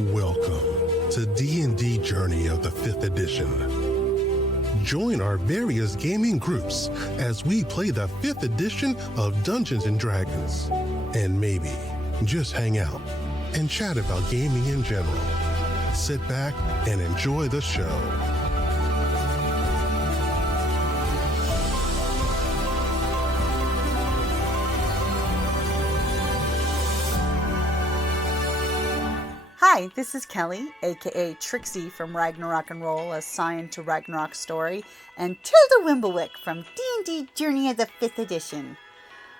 Welcome to D&D Journey of the 5th edition. Join our various gaming groups as we play the 5th edition of Dungeons & Dragons. And maybe just hang out and chat about gaming in general. Sit back and enjoy the show. Hi, this is Kelly, aka Trixie from Ragnarok and Roll, assigned to Ragnarok Story, and Tilda Wimblewick from D&D Journey of the 5th edition.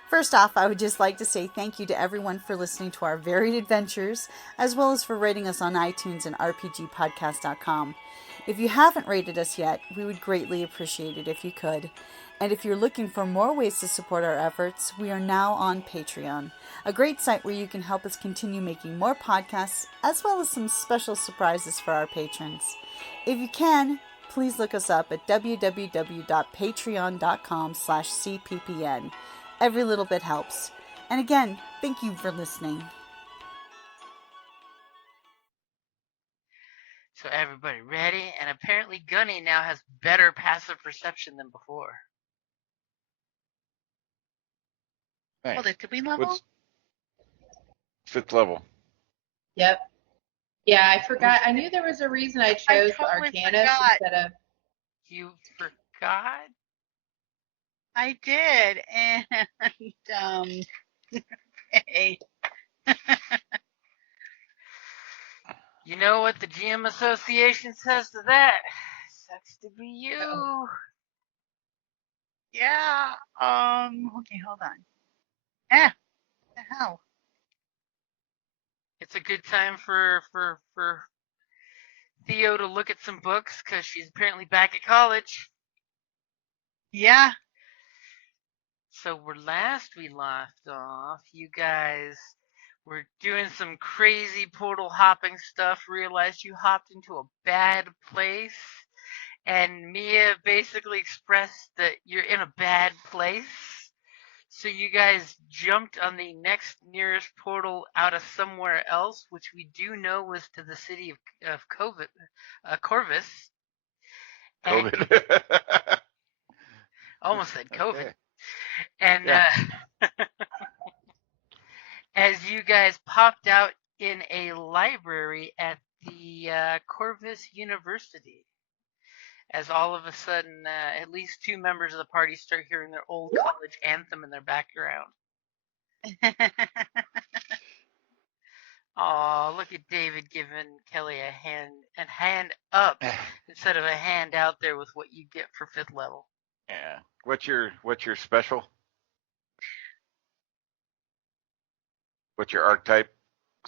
First off, I would just like to say thank you to everyone for listening to our varied adventures, as well as for rating us on iTunes and rpgpodcast.com. If you haven't rated us yet, we would greatly appreciate it if you could. And if you're looking for more ways to support our efforts, we are now on Patreon, a great site where you can help us continue making more podcasts, as well as some special surprises for our patrons. If you can, please look us up at www.patreon.com/cppn. Every little bit helps. And again, thank you for listening. So everybody ready? And apparently Gunny now has better passive perception than before. Nice. Hold it, did we level? What's 5th level? Yep. Yeah, I forgot. I knew there was a reason I chose totally Arcanus forgot. instead of... You forgot? I did, and hey. You know what the GM Association says to that? Sucks to be you. Oh. Yeah. Okay, hold on. What the hell? It's a good time for Theo to look at some books because she's apparently back at college. Yeah. So where last we left off, you guys were doing some crazy portal hopping stuff, realized you hopped into a bad place, and Mia basically expressed that you're in a bad place. So you guys jumped on the next nearest portal out of somewhere else, which we do know was to the city of Corvus. COVID. Almost said COVID. Okay. And Yeah. as you guys popped out in a library at the Corvus University, as all of a sudden at least two members of the party start hearing their old college anthem in their background. Aw, look at David giving Kelly a hand up instead of a hand out there with what you get for 5th level. Yeah. What's your special? What's your archetype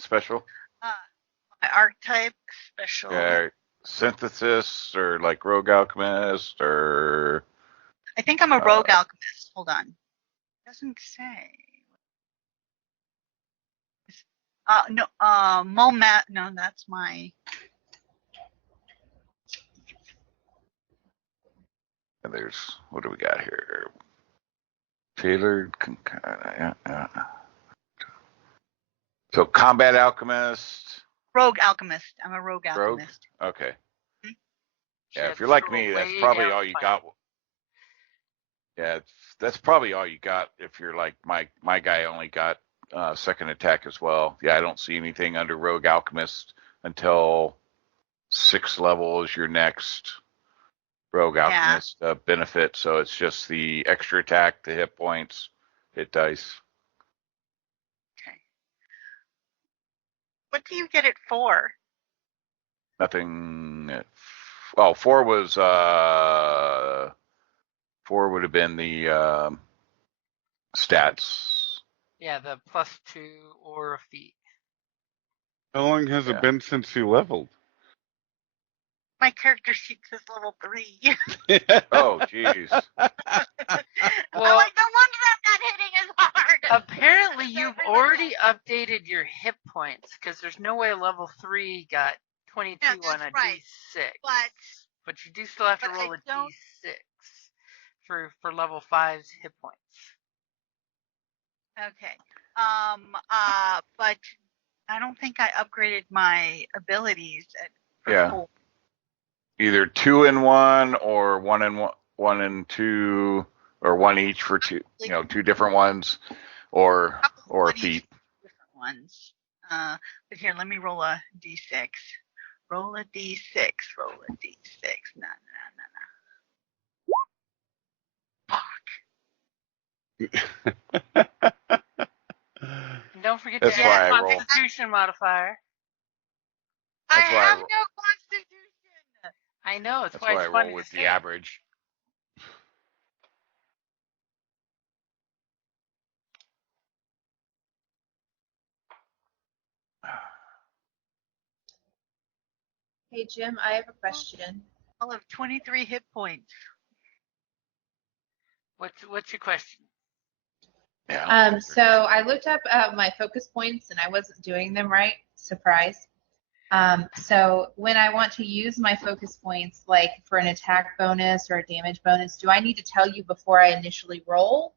special? My archetype special. Yeah, synthesis or like rogue alchemist or I think I'm a rogue alchemist. Hold on. Doesn't say. No, no, that's my. and there's what do we got here? Tailored. So combat alchemist. Rogue alchemist. I'm a rogue alchemist. Okay. Hmm? Yeah, if you're like me, that's probably all you got. Yeah, that's probably all you got. If you're like my guy, only got second attack as well. Yeah, I don't see anything under rogue alchemist until 6th level is your next rogue alchemist benefit. So it's just the extra attack, the hit points, hit dice. Okay. What do you get it for? Nothing. 4 was 4 would have been the stats. Yeah, the +2 or a feat. How long has it been since you leveled? My character sheet says level 3. Oh, jeez. Well, I'm like, no wonder I'm not hitting as hard. Apparently, you've already updated your hit points because there's no way level 3 got 22 on a right. D6. But you do still have to roll a D6 for level 5's hit points. okay. But I don't think I upgraded my abilities for Yeah. full. Either 2 in 1 or 1 in 1 and 2, or 1 each for 2. 2 different ones, or feet. Different ones. But here, let me roll a d6. Roll a d6. Roll a d6. No. Fuck. And don't forget That's to why add I roll. Constitution modifier. I That's why I have roll. no constitution. I know. It's That's why why I it's roll funny with to say the it. average. Hey, Jim, I have a question. I'll have 23 hit points. What's your question? Yeah. So I looked up my focus points and I wasn't doing them right. Surprise. So when I want to use my focus points, like for an attack bonus or a damage bonus, do I need to tell you before I initially roll?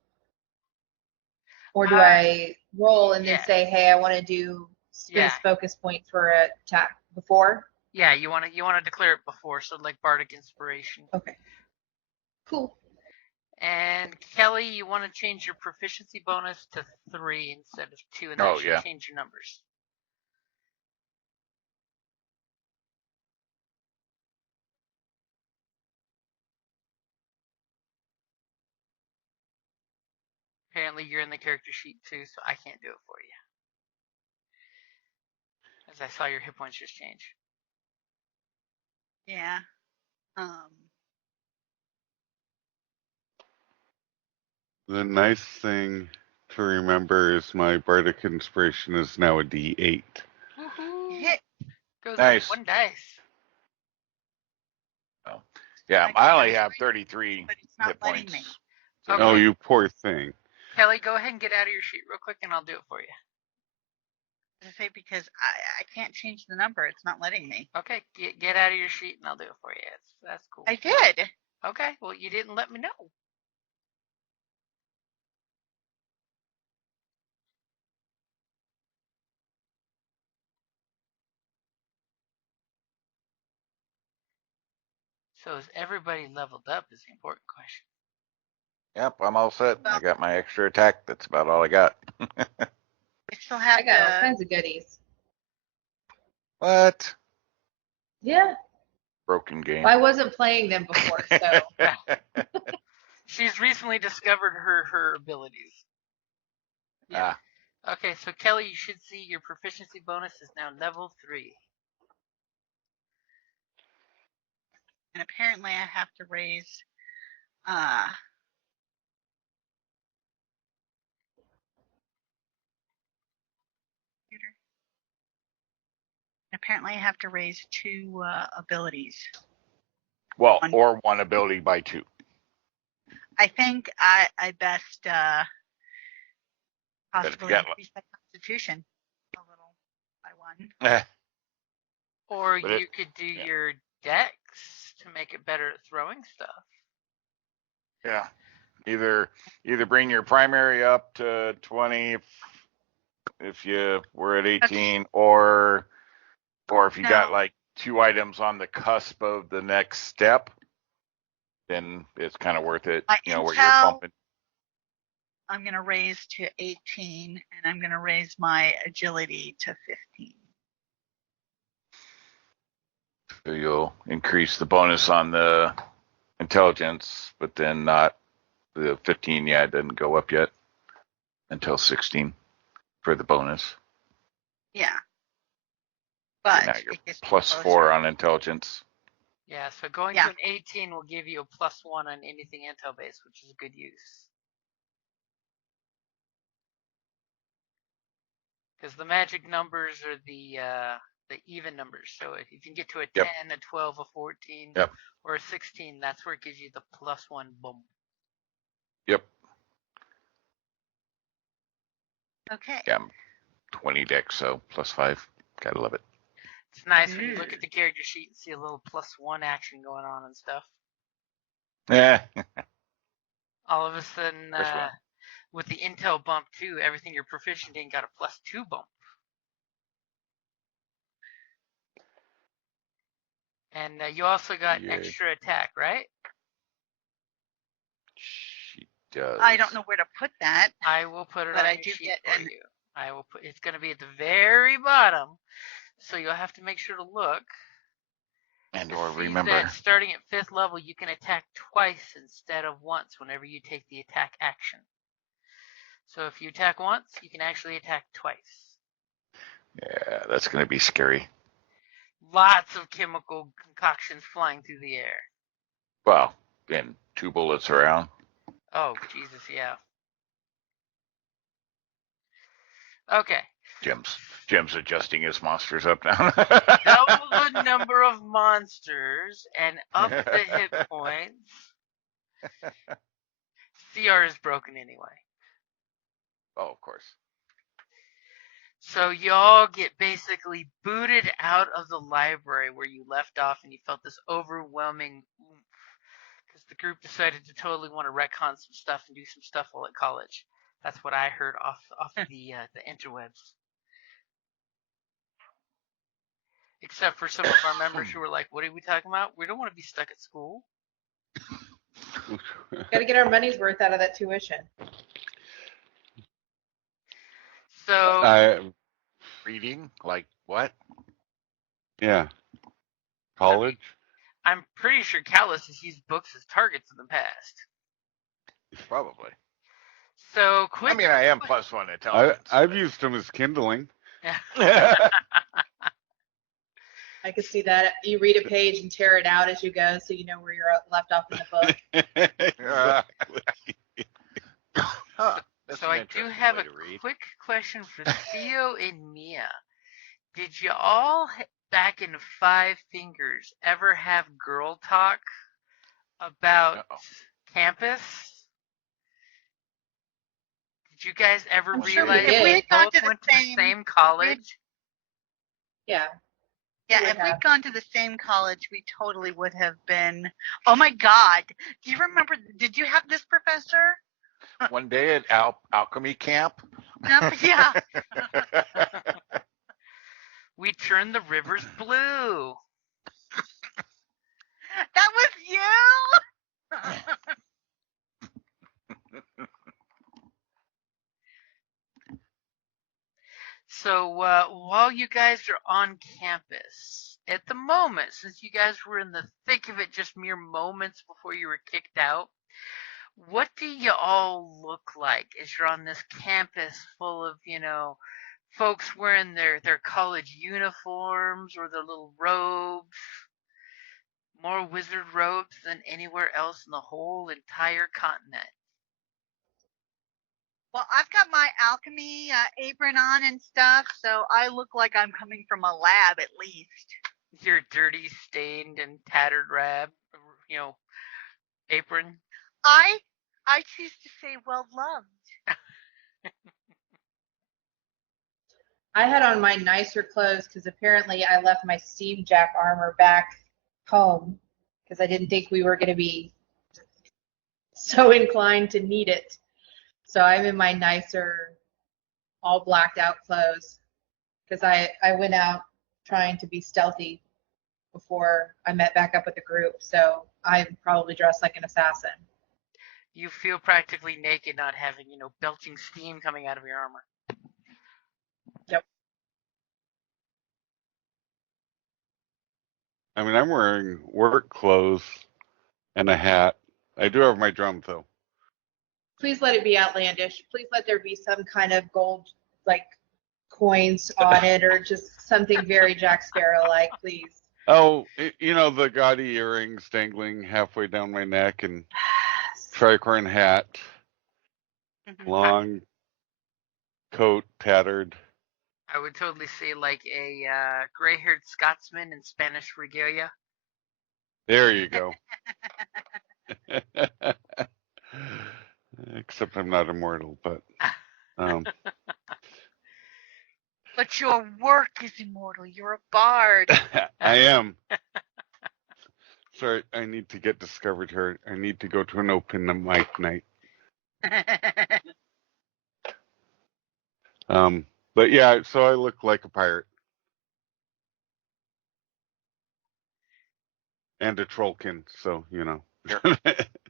Or do I roll and then say, hey, I want to do spend focus point for an attack before? Yeah, you want to declare it before, so like Bardic Inspiration. Okay. Cool. And Kelly, you want to change your proficiency bonus to 3 instead of 2, and that should change your numbers. Apparently, you're in the character sheet too, so I can't do it for you. As I saw your hit points just change. Yeah. The nice thing to remember is my Bardic Inspiration is now a D8. Woohoo! Hit. Goes Nice. up 1 dice. Oh. Yeah, I only have 33 but it's not hit letting points. me. Okay. Oh, you poor thing. Kelly, go ahead and get out of your sheet real quick, and I'll do it for you. I say because I can't change the number. It's not letting me. Okay, get out of your sheet, and I'll do it for you. That's cool. I did. Okay, well, you didn't let me know. So is everybody leveled up is the important question. Yep, I'm all set. I got my extra attack. That's about all I got. I still have I got all kinds of goodies. What? Yeah. Broken game. Well, I wasn't playing them before, so. She's recently discovered her abilities. Yeah. Okay, so Kelly, you should see your proficiency bonus is now level 3. And apparently I have to raise apparently I have to raise 2 abilities. Well, or 1 ability by 2. I think I best possibly increase my constitution a little by 1. Or you could do your dex to make it better at throwing stuff. Yeah. Either bring your primary up to 20 if you were at 18, or if you got like 2 items on the cusp of the next step, then it's kind of worth it. Where you're bumping. I'm going to raise to 18, and I'm going to raise my agility to 15. So you'll increase the bonus on the intelligence, but then not the 15. Yeah, it doesn't go up yet until 16 for the bonus. Yeah. But so now you're +4 on intelligence. Yeah, so going to an 18 will give you a +1 on anything intel based, which is a good use. Because the magic numbers are the even numbers. So if you can get to a 10, a 12, a 14, or a 16, that's where it gives you the +1 bump. Yep. Okay. Yeah, I'm 20 dex, so +5. Gotta love it. It's nice when you look at the character sheet and see a little +1 action going on and stuff. Yeah. All of a sudden, with the intel bump too, everything you're proficient in got a +2 bump. And you also got Yay. extra attack, right? She does. I don't know where to put that. I will put it But on I your do sheet get for an- you. I will put. It's going to be at the very bottom, so you'll have to make sure to look. And or See remember. that starting at 5th level, you can attack twice instead of once whenever you take the attack action. So if you attack once, you can actually attack twice. Yeah, that's going to be scary. Lots of chemical concoctions flying through the air. Well, and 2 bullets around. Oh, Jesus, yeah. Okay. Jim's adjusting his monsters up now. Double the number of monsters and up the hit points. CR is broken anyway. Oh, of course. So y'all get basically booted out of the library where you left off, and you felt this overwhelming oomph because the group decided to totally want to retcon some stuff and do some stuff while at college. That's what I heard off the interwebs. Except for some of our members who were like, "What are we talking about? We don't want to be stuck at school." Got to get our money's worth out of that tuition. So reading, like what? Yeah. College? I'm pretty sure Callus has used books as targets in the past. Probably. So quick. I mean, I am +1 intelligence. I've used them as kindling. I could see that. You read a page and tear it out as you go, so you know where you're left off in the book. Exactly. So I do have a quick question for Theo and Mia. Did you all back in Five Fingers ever have girl talk about campus? Did you guys ever I'm sure realize we did. If we had gone both to the went to the same college? Yeah. Yeah, would if we'd have. gone to the same college, we totally would have been. Oh my God! Do you remember? Did you have this professor? One day at alchemy camp. Yeah. We turned the rivers blue. That was you. So while you guys are on campus, at the moment, since you guys were in the thick of it just mere moments before you were kicked out, what do you all look like as you're on this campus full of, folks wearing their college uniforms or their little robes? More wizard robes than anywhere else in the whole entire continent. Well, I've got my alchemy apron on and stuff, so I look like I'm coming from a lab at least. Your dirty, stained, and tattered apron. I choose to say well loved. I had on my nicer clothes because apparently I left my Steve Jack armor back home because I didn't think we were going to be so inclined to need it. So I'm in my nicer, all blacked out clothes because I went out trying to be stealthy before I met back up with the group. So I'm probably dressed like an assassin. You feel practically naked, not having, belching steam coming out of your armor. Yep. I mean, I'm wearing work clothes and a hat. I do have my drum, though. Please let it be outlandish. Please let there be some kind of gold, like, coins on it or just something very Jack Sparrow-like, please. Oh, the gaudy earrings dangling halfway down my neck and tricorn hat, long coat, tattered. I would totally say like a gray-haired Scotsman in Spanish regalia. There you go. Except I'm not immortal, but But your work is immortal. You're a bard. I am. Sorry, I need to get discovered here. I need to go to an open mic night. But yeah, so I look like a pirate. And a trollkin, so, you know.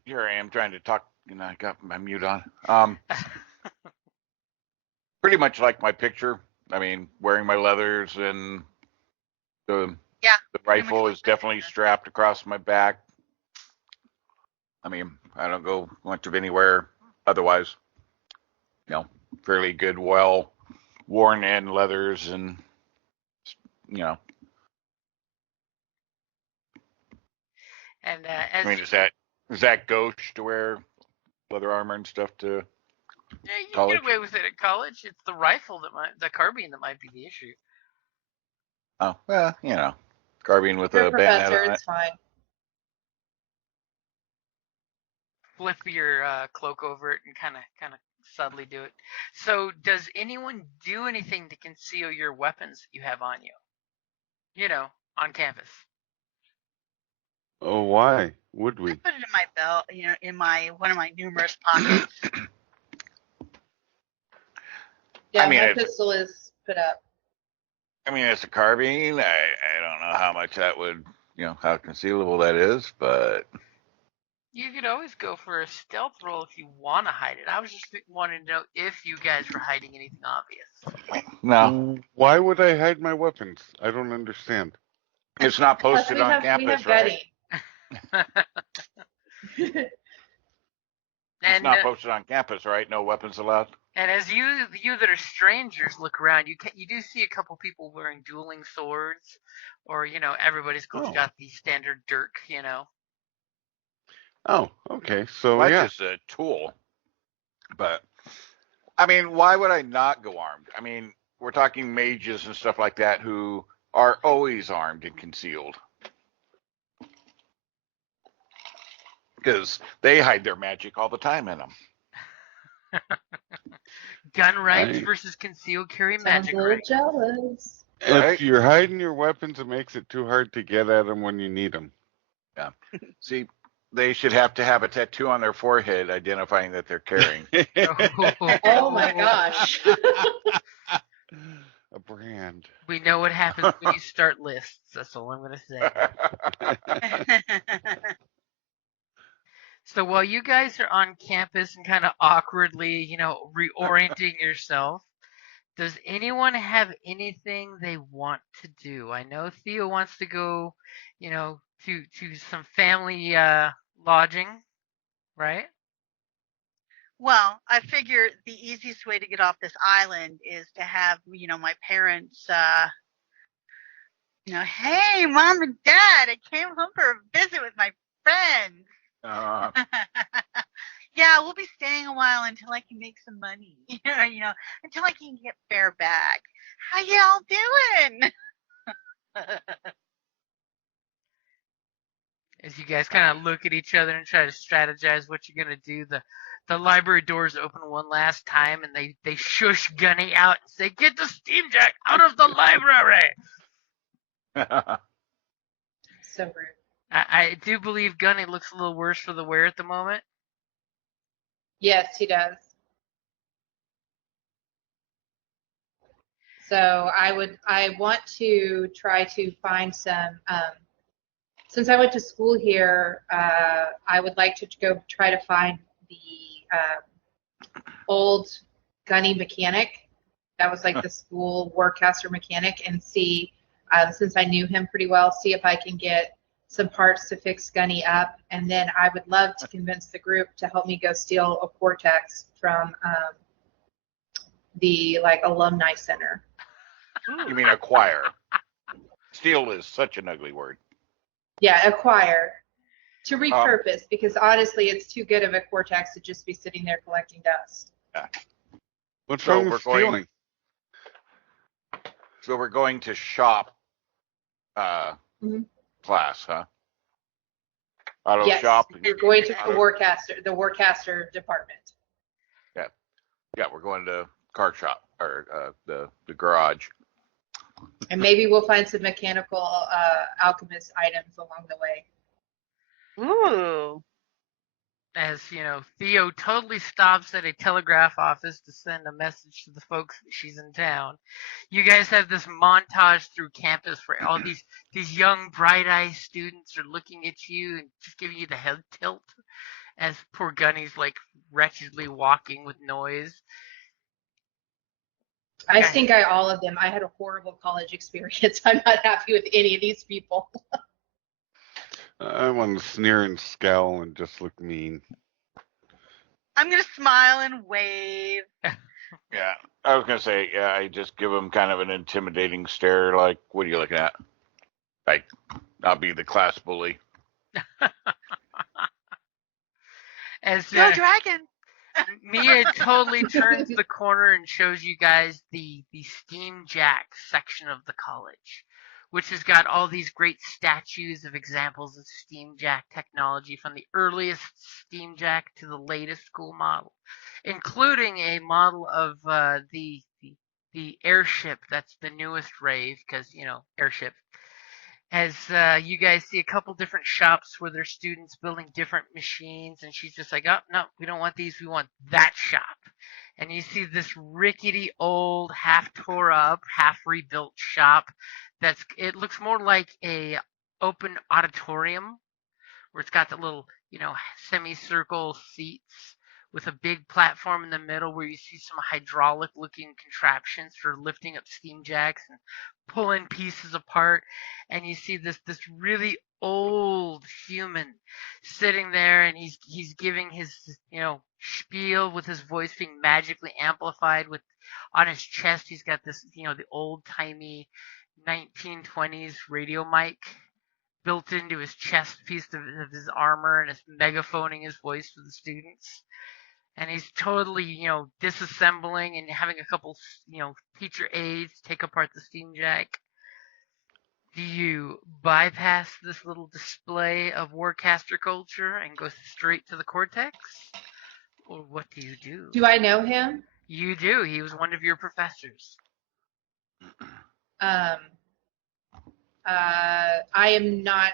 Here I am trying to talk, and I got my mute on. Pretty much like my picture. I mean, wearing my leathers, and the rifle is definitely strapped across my back. I mean, I don't go much of anywhere otherwise. You know, fairly good, well worn in leathers, and you know. And I mean, is that gauche to wear leather armor and stuff to you college? get away with it at college. It's the rifle the carbine that might be the issue. Oh, well, you know, carbine with You're a bayonet on it. It's fine. Flip your cloak over it and kind of subtly do it. So, does anyone do anything to conceal your weapons that you have on you? You know, on campus. Oh, why would we? I put it in my belt, in one of my numerous pockets. Yeah, I mean, my pistol is put up. I mean, it's a carbine. I don't know how much that would, how concealable that is, but You could always go for a stealth roll if you want to hide it. I was just wanting to know if you guys were hiding anything obvious. No. Why would I hide my weapons? I don't understand. It's not posted on campus, right? It's not posted on campus, right? No weapons allowed. And as you that are strangers look around, you do see a couple people wearing dueling swords, or everybody's got the standard dirk, Oh, okay. So well, that's just a tool. But I mean, why would I not go armed? I mean, we're talking mages and stuff like that who are always armed and concealed. Because they hide their magic all the time in them. Gun rights versus concealed carry magic rights. Jealous. If you're hiding your weapons, it makes it too hard to get at them when you need them. Yeah. See, they should have to have a tattoo on their forehead identifying that they're carrying. Oh my gosh. A brand. We know what happens when you start lists. That's all I'm going to say. So while you guys are on campus and kind of awkwardly, reorienting yourself, does anyone have anything they want to do? I know Theo wants to go, to some family lodging, right? Well, I figure the easiest way to get off this island is to have, my parents, hey, Mom and Dad, I came home for a visit with my friends. Yeah, we'll be staying a while until I can make some money, until I can get fare back. How y'all doing? As you guys kind of look at each other and try to strategize what you're going to do, the library doors open one last time, and they shush Gunny out and say, "Get the steam jack out of the library!" So rude. I do believe Gunny looks a little worse for the wear at the moment. Yes, he does. So I want to try to find some, since I went to school here, I would like to go try to find the old Gunny mechanic. That was like the school Warcaster mechanic, and see, since I knew him pretty well, see if I can get some parts to fix Gunny up, and then I would love to convince the group to help me go steal a Cortex from the alumni center. You mean acquire? Steal is such an ugly word. Yeah, acquire. To repurpose, because honestly, it's too good of a Cortex to just be sitting there collecting dust. Yeah. What's wrong with stealing? So we're going to shop class, huh? Auto shop. You're going to the Warcaster department. Yeah, we're going to car shop or the garage. And maybe we'll find some mechanical alchemist items along the way. Ooh. as Theo totally stops at a telegraph office to send a message to the folks that she's in town. You guys have this montage through campus where all these young bright-eyed students are looking at you and just giving you the head tilt as poor Gunny's like wretchedly walking with noise. I stink eye all of them. I had a horrible college experience. I'm not happy with any of these people. I want to sneer and scowl and just look mean. I'm going to smile and wave. Yeah, I was going to say, yeah, I just give them kind of an intimidating stare, like, what are you looking at? Like, I'll be the class bully. Go dragon! Mia totally turns the corner and shows you guys the Steam Jack section of the college, which has got all these great statues of examples of Steam Jack technology from the earliest Steam Jack to the latest school model, including a model of the airship that's the newest rave, because, airship. As you guys see a couple different shops where there's students building different machines, and she's just like, oh, no, we don't want these, we want that shop. And you see this rickety old, half tore up, half rebuilt shop it looks more like a open auditorium where it's got the little, semicircle seats with a big platform in the middle where you see some hydraulic looking contraptions for lifting up steam jacks and pulling pieces apart. And you see this really old human sitting there, and he's giving his spiel with his voice being magically amplified. With on his chest he's got this the old timey 1920s radio mic built into his chest piece of his armor, and it's megaphoning his voice to the students. And he's totally, disassembling and having a couple, teacher aides take apart the steam jack. Do you bypass this little display of Warcaster culture and go straight to the Cortex? Or what do you do? Do I know him? You do. He was one of your professors. I'm not,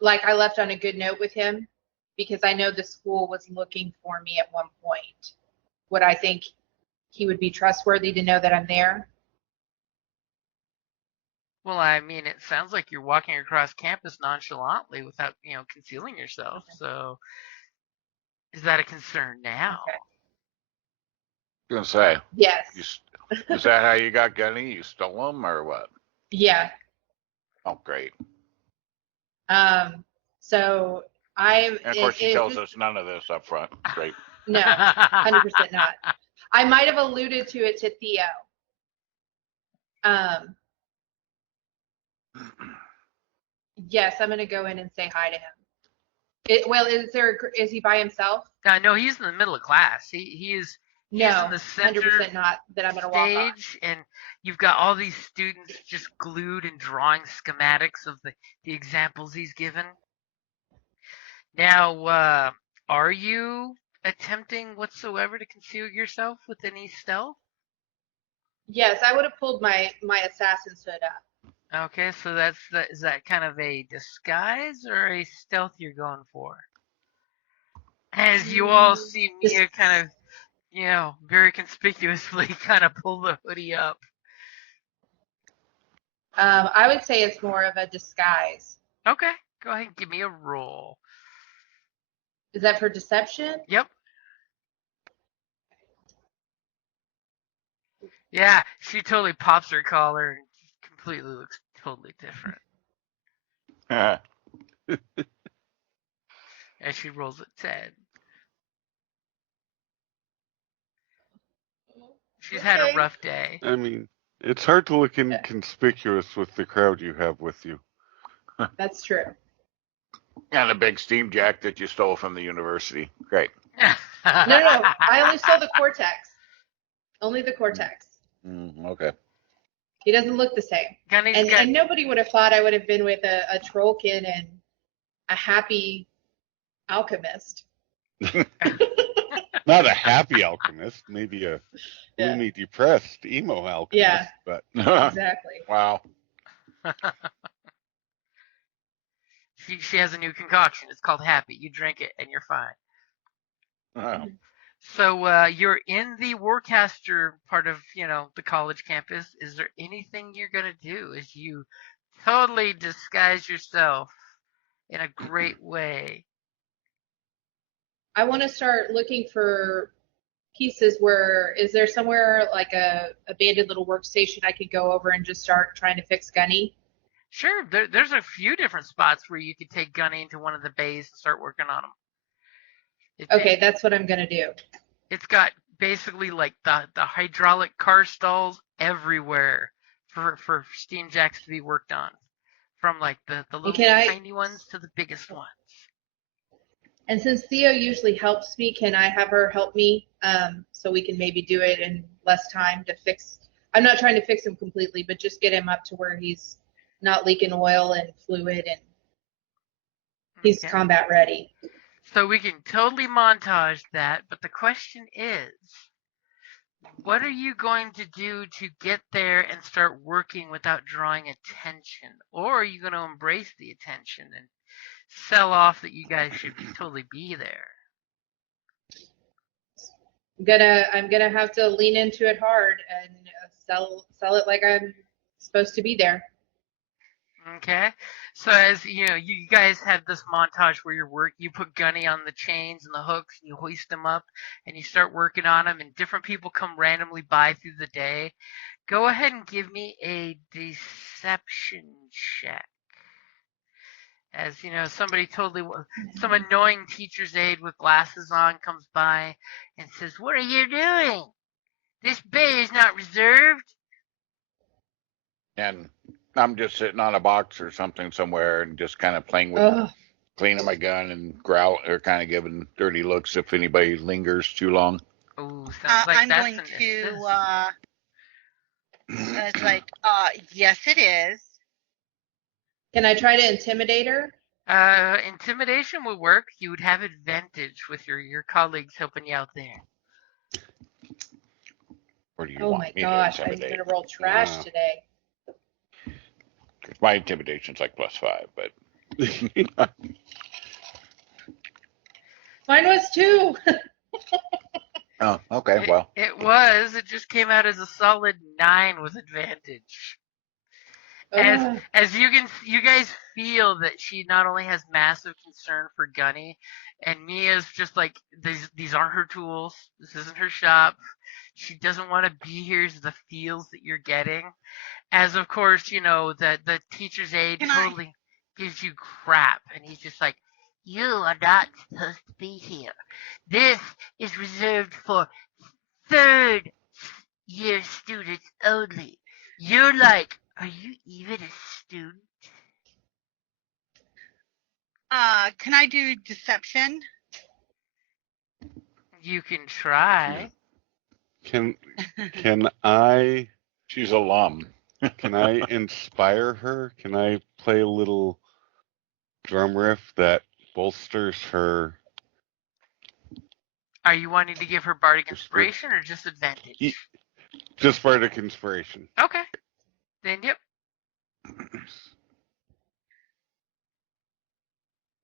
like, I left on a good note with him because I know the school was looking for me at one point. Would I think he would be trustworthy to know that I'm there? Well, I mean, it sounds like you're walking across campus nonchalantly without, concealing yourself. Okay. So is that a concern now? Okay. I was gonna say. Yes. Is that how you got Gunny? You stole him or what? Yeah. Oh, great. So and of course, she tells us none of this up front. Great. No, 100% not. I might have alluded to it to Theo. Yes, I'm going to go in and say hi to him. Is he by himself? No, he's in the middle of class. He's in the center 100% not that I'm going to walk on. And you've got all these students just glued and drawing schematics of the examples he's given. Now, are you attempting whatsoever to conceal yourself with any stealth? Yes, I would have pulled my assassin's hood up. Okay, so is that kind of a disguise or a stealth you're going for? As you all see Mia kind of, very conspicuously kind of pull the hoodie up. I would say it's more of a disguise. Okay, go ahead and give me a roll. Is that for deception? Yep. Yeah, she totally pops her collar and completely looks totally different. And she rolls a 10. She's had a rough day. I mean, it's hard to look inconspicuous with the crowd you have with you. That's true. And a big steam jack that you stole from the university. Great. No. I only stole the Cortex. Only the Cortex. Okay. He doesn't look the same. And nobody would have thought I would have been with a trollkin and a happy alchemist. Not a happy alchemist, maybe a gloomy, depressed, emo alchemist. Yeah, but exactly. Wow. She has a new concoction. It's called Happy. You drink it and you're fine. Oh. So you're in the Warcaster part of, the college campus. Is there anything you're gonna do as you totally disguise yourself in a great way? I want to start looking for pieces where, is there somewhere like a abandoned little workstation I could go over and just start trying to fix Gunny? Sure, there's a few different spots where you could take Gunny into one of the bays and start working on them. Okay, that's what I'm going to do. It's got basically like the hydraulic car stalls everywhere for steam jacks to be worked on, from like the little tiny ones to the biggest ones. And since Theo usually helps me, can I have her help me so we can maybe do it in less time to fix? I'm not trying to fix him completely, but just get him up to where he's not leaking oil and fluid and he's combat ready. So we can totally montage that, but the question is, what are you going to do to get there and start working without drawing attention? Or are you going to embrace the attention and sell off that you guys should totally be there? I'm gonna have to lean into it hard and sell it like I'm supposed to be there. Okay, so as you guys have this montage where you put Gunny on the chains and the hooks and you hoist him up and you start working on him and different people come randomly by through the day. Go ahead and give me a deception check. As some annoying teacher's aide with glasses on comes by and says, "What are you doing? This bay is not reserved." And I'm just sitting on a box or something somewhere and just kind of playing with, cleaning my gun and growl or kind of giving dirty looks if anybody lingers too long. Ooh, sounds like I'm going to. It's like, yes, it is. Can I try to intimidate her? Intimidation would work. You would have advantage with your colleagues helping you out there. Or do you oh want my me gosh, to I'm intimidate? gonna roll trash today. My intimidation's like +5, but Mine was 2. oh, okay. Well, it just came out as a solid 9 with advantage. As you guys feel that she not only has massive concern for Gunny, and Mia's just like, these aren't her tools. This isn't her shop. She doesn't want to be here. Is the feels that you're getting. As of course, the teacher's aide totally gives you crap, and he's just like, "You are not supposed to be here. This is reserved for third-year students only." You're like, "Are you even a student?" Can I do deception? You can try. Can I? She's a lum. Can I inspire her? Can I play a little drum riff that bolsters her? Are you wanting to give her bardic inspiration or just advantage? Just bardic inspiration. Okay. Then, yep.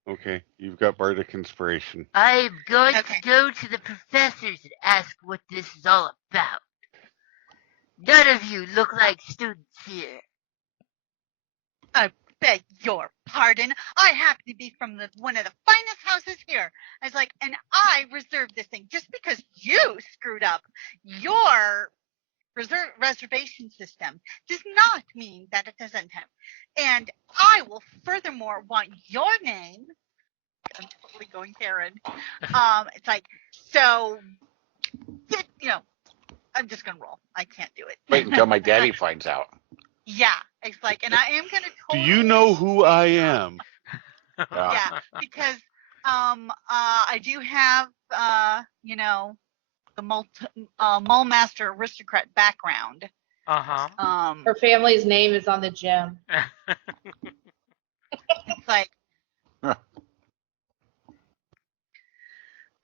Okay, you've got bardic inspiration. I'm going to go to the professors and ask what this is all about. None of you look like students here. I beg your pardon. I happen to be from one of the finest houses here. I was like, and I reserved this thing just because you screwed up your reservation system does not mean that it doesn't have. And I will furthermore want your name. I'm totally going Karen. It's like, so, I'm just going to roll. I can't do it. Wait until my daddy finds out. Yeah, it's like, and I am going to totally. Do you know who I am? Yeah, because I do have, the mole master aristocrat background. Her family's name is on the gem. It's like,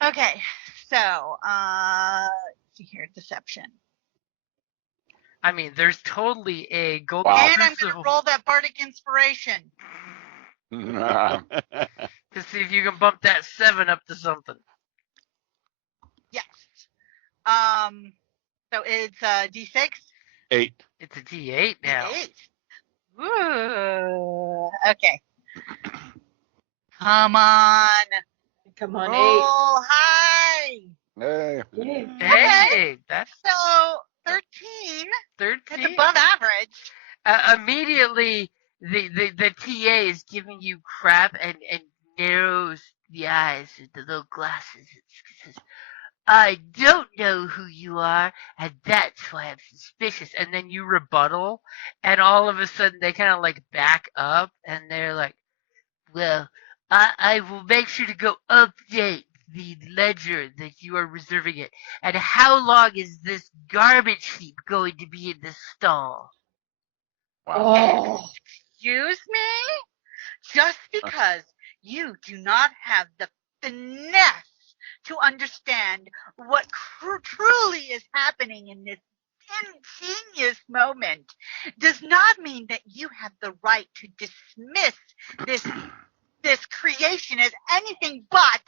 okay, so see here, deception. I mean, there's totally a gold. And I'm going to roll that bardic inspiration. To see if you can bump that 7 up to something. Yes. So it's D6. 8. It's a D8 now. D8. Ooh. Okay. Come on. Come on, Roll high. Hey. 8. Hey, that's So 13. 13. It's above average. Immediately, the TA is giving you crap and narrows the eyes with the little glasses. It says, I don't know who you are, and that's why I'm suspicious. And then you rebuttal, and all of a sudden they kind of like back up, and they're like, well, I will make sure to go update the ledger that you are reserving it. And how long is this garbage heap going to be in this stall? Wow. Oh, Excuse me? Just because you do not have the finesse to understand what truly is happening in this ingenious moment does not mean that you have the right to dismiss this creation as anything but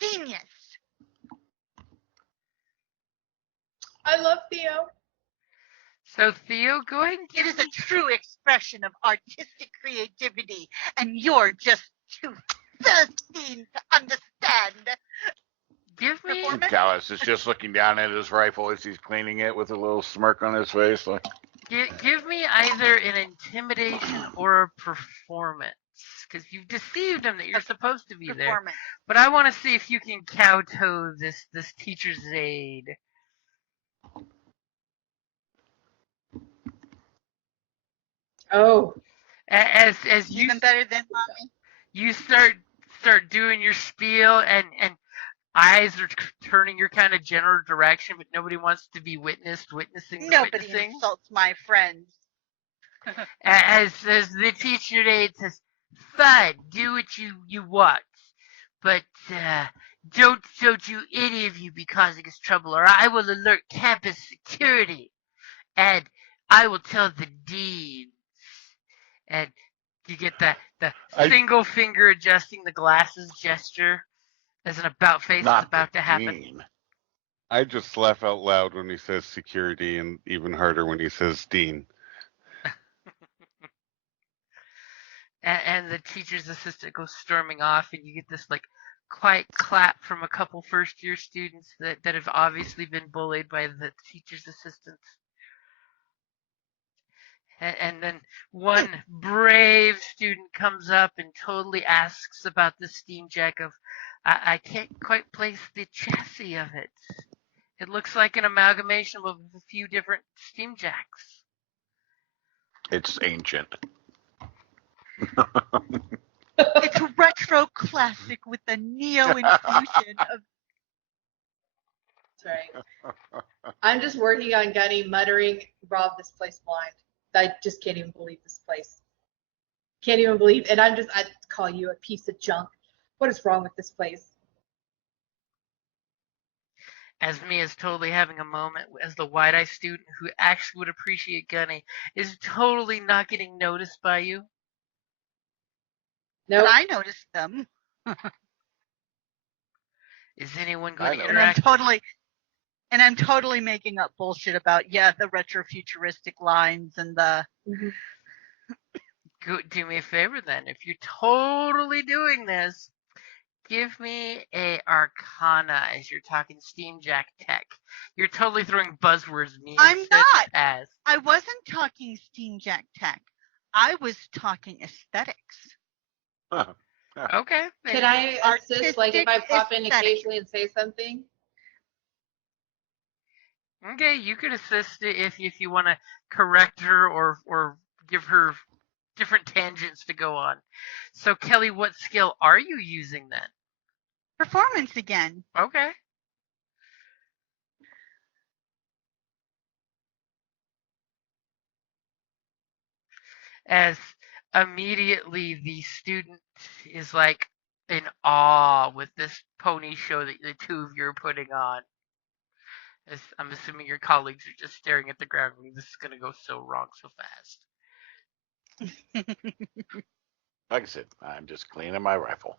genius. I love Theo. So Theo, go ahead and It is a true expression of artistic creativity, and you're just too thirsty to understand. give me Performance? Callus is just looking down at his rifle as he's cleaning it with a little smirk on his face. Like, give me either an intimidation or a performance, because you've deceived him that you're supposed to be there. Performance. But I want to see if you can kowtow this teacher's aide. Oh, As you Even better than mommy. you start doing your spiel, and eyes are turning your kind of general direction, but nobody wants to be witnessing. Nobody insults my friends. As the teacher aide says, fine, do what you want, but don't you any of you be causing us trouble, or I will alert campus security, and I will tell the dean. And you get the single finger adjusting the glasses gesture as an about face is about to happen. Dean. I just laugh out loud when he says security, and even harder when he says dean. And the teacher's assistant goes storming off, and you get this like quiet clap from a couple first year students that have obviously been bullied by the teacher's assistants. And then one brave student comes up and totally asks about the steam jack of, I can't quite place the chassis of it. It looks like an amalgamation of a few different steam jacks. It's ancient. It's a retro classic with a neo infusion of. that's right. I'm just working on Gunny muttering, rob this place blind. I just can't even believe this place. Can't even believe, and I call you a piece of junk. What is wrong with this place? As Mia's totally having a moment as the wide-eye student who actually would appreciate Gunny is totally not getting noticed by you. No, But I noticed them. Is anyone going to And I'm interact? totally making up bullshit about the retrofuturistic lines and the. Do me a favor then. If you're totally doing this, give me a Arcana as you're talking Steam Jack tech. You're totally throwing buzzwords. I'm not. As I wasn't talking Steam Jack tech. I was talking aesthetics. okay. can I assist? Like if I pop in occasionally and say something? Okay, you could assist if you want to correct her or give her different tangents to go on. So Kelly, what skill are you using then? Performance again. Okay. As immediately the student is like in awe with this pony show that the two of you are putting on. As I'm assuming your colleagues are just staring at the ground going, this is going to go so wrong so fast. Like I said, I'm just cleaning my rifle.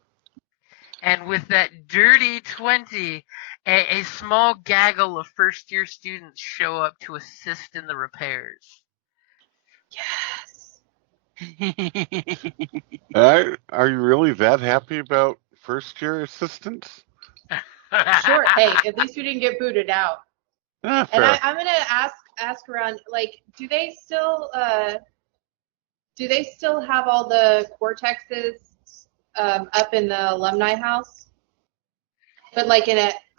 And with that dirty 20, a small gaggle of first-year students show up to assist in the repairs. Yes. Are you really that happy about first-year assistants? Sure. Hey, at least we didn't get booted out. Ah, And fair. I'm gonna ask around, like, do they still have all the cortexes up in the alumni house? But like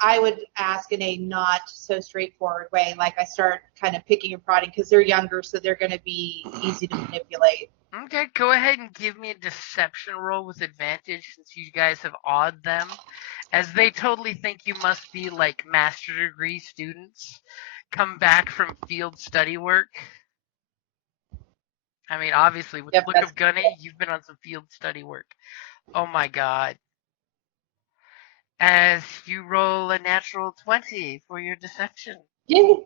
I would ask in a not so straightforward way. Like I start kind of picking and prodding because they're younger, so they're going to be easy to manipulate. Okay, go ahead and give me a deception roll with advantage since you guys have awed them, as they totally think you must be like master degree students come back from field study work. I mean, obviously, with the look of Gunny, you've been on some field study work. Oh my god. As you roll a natural 20 for your deception. Yay.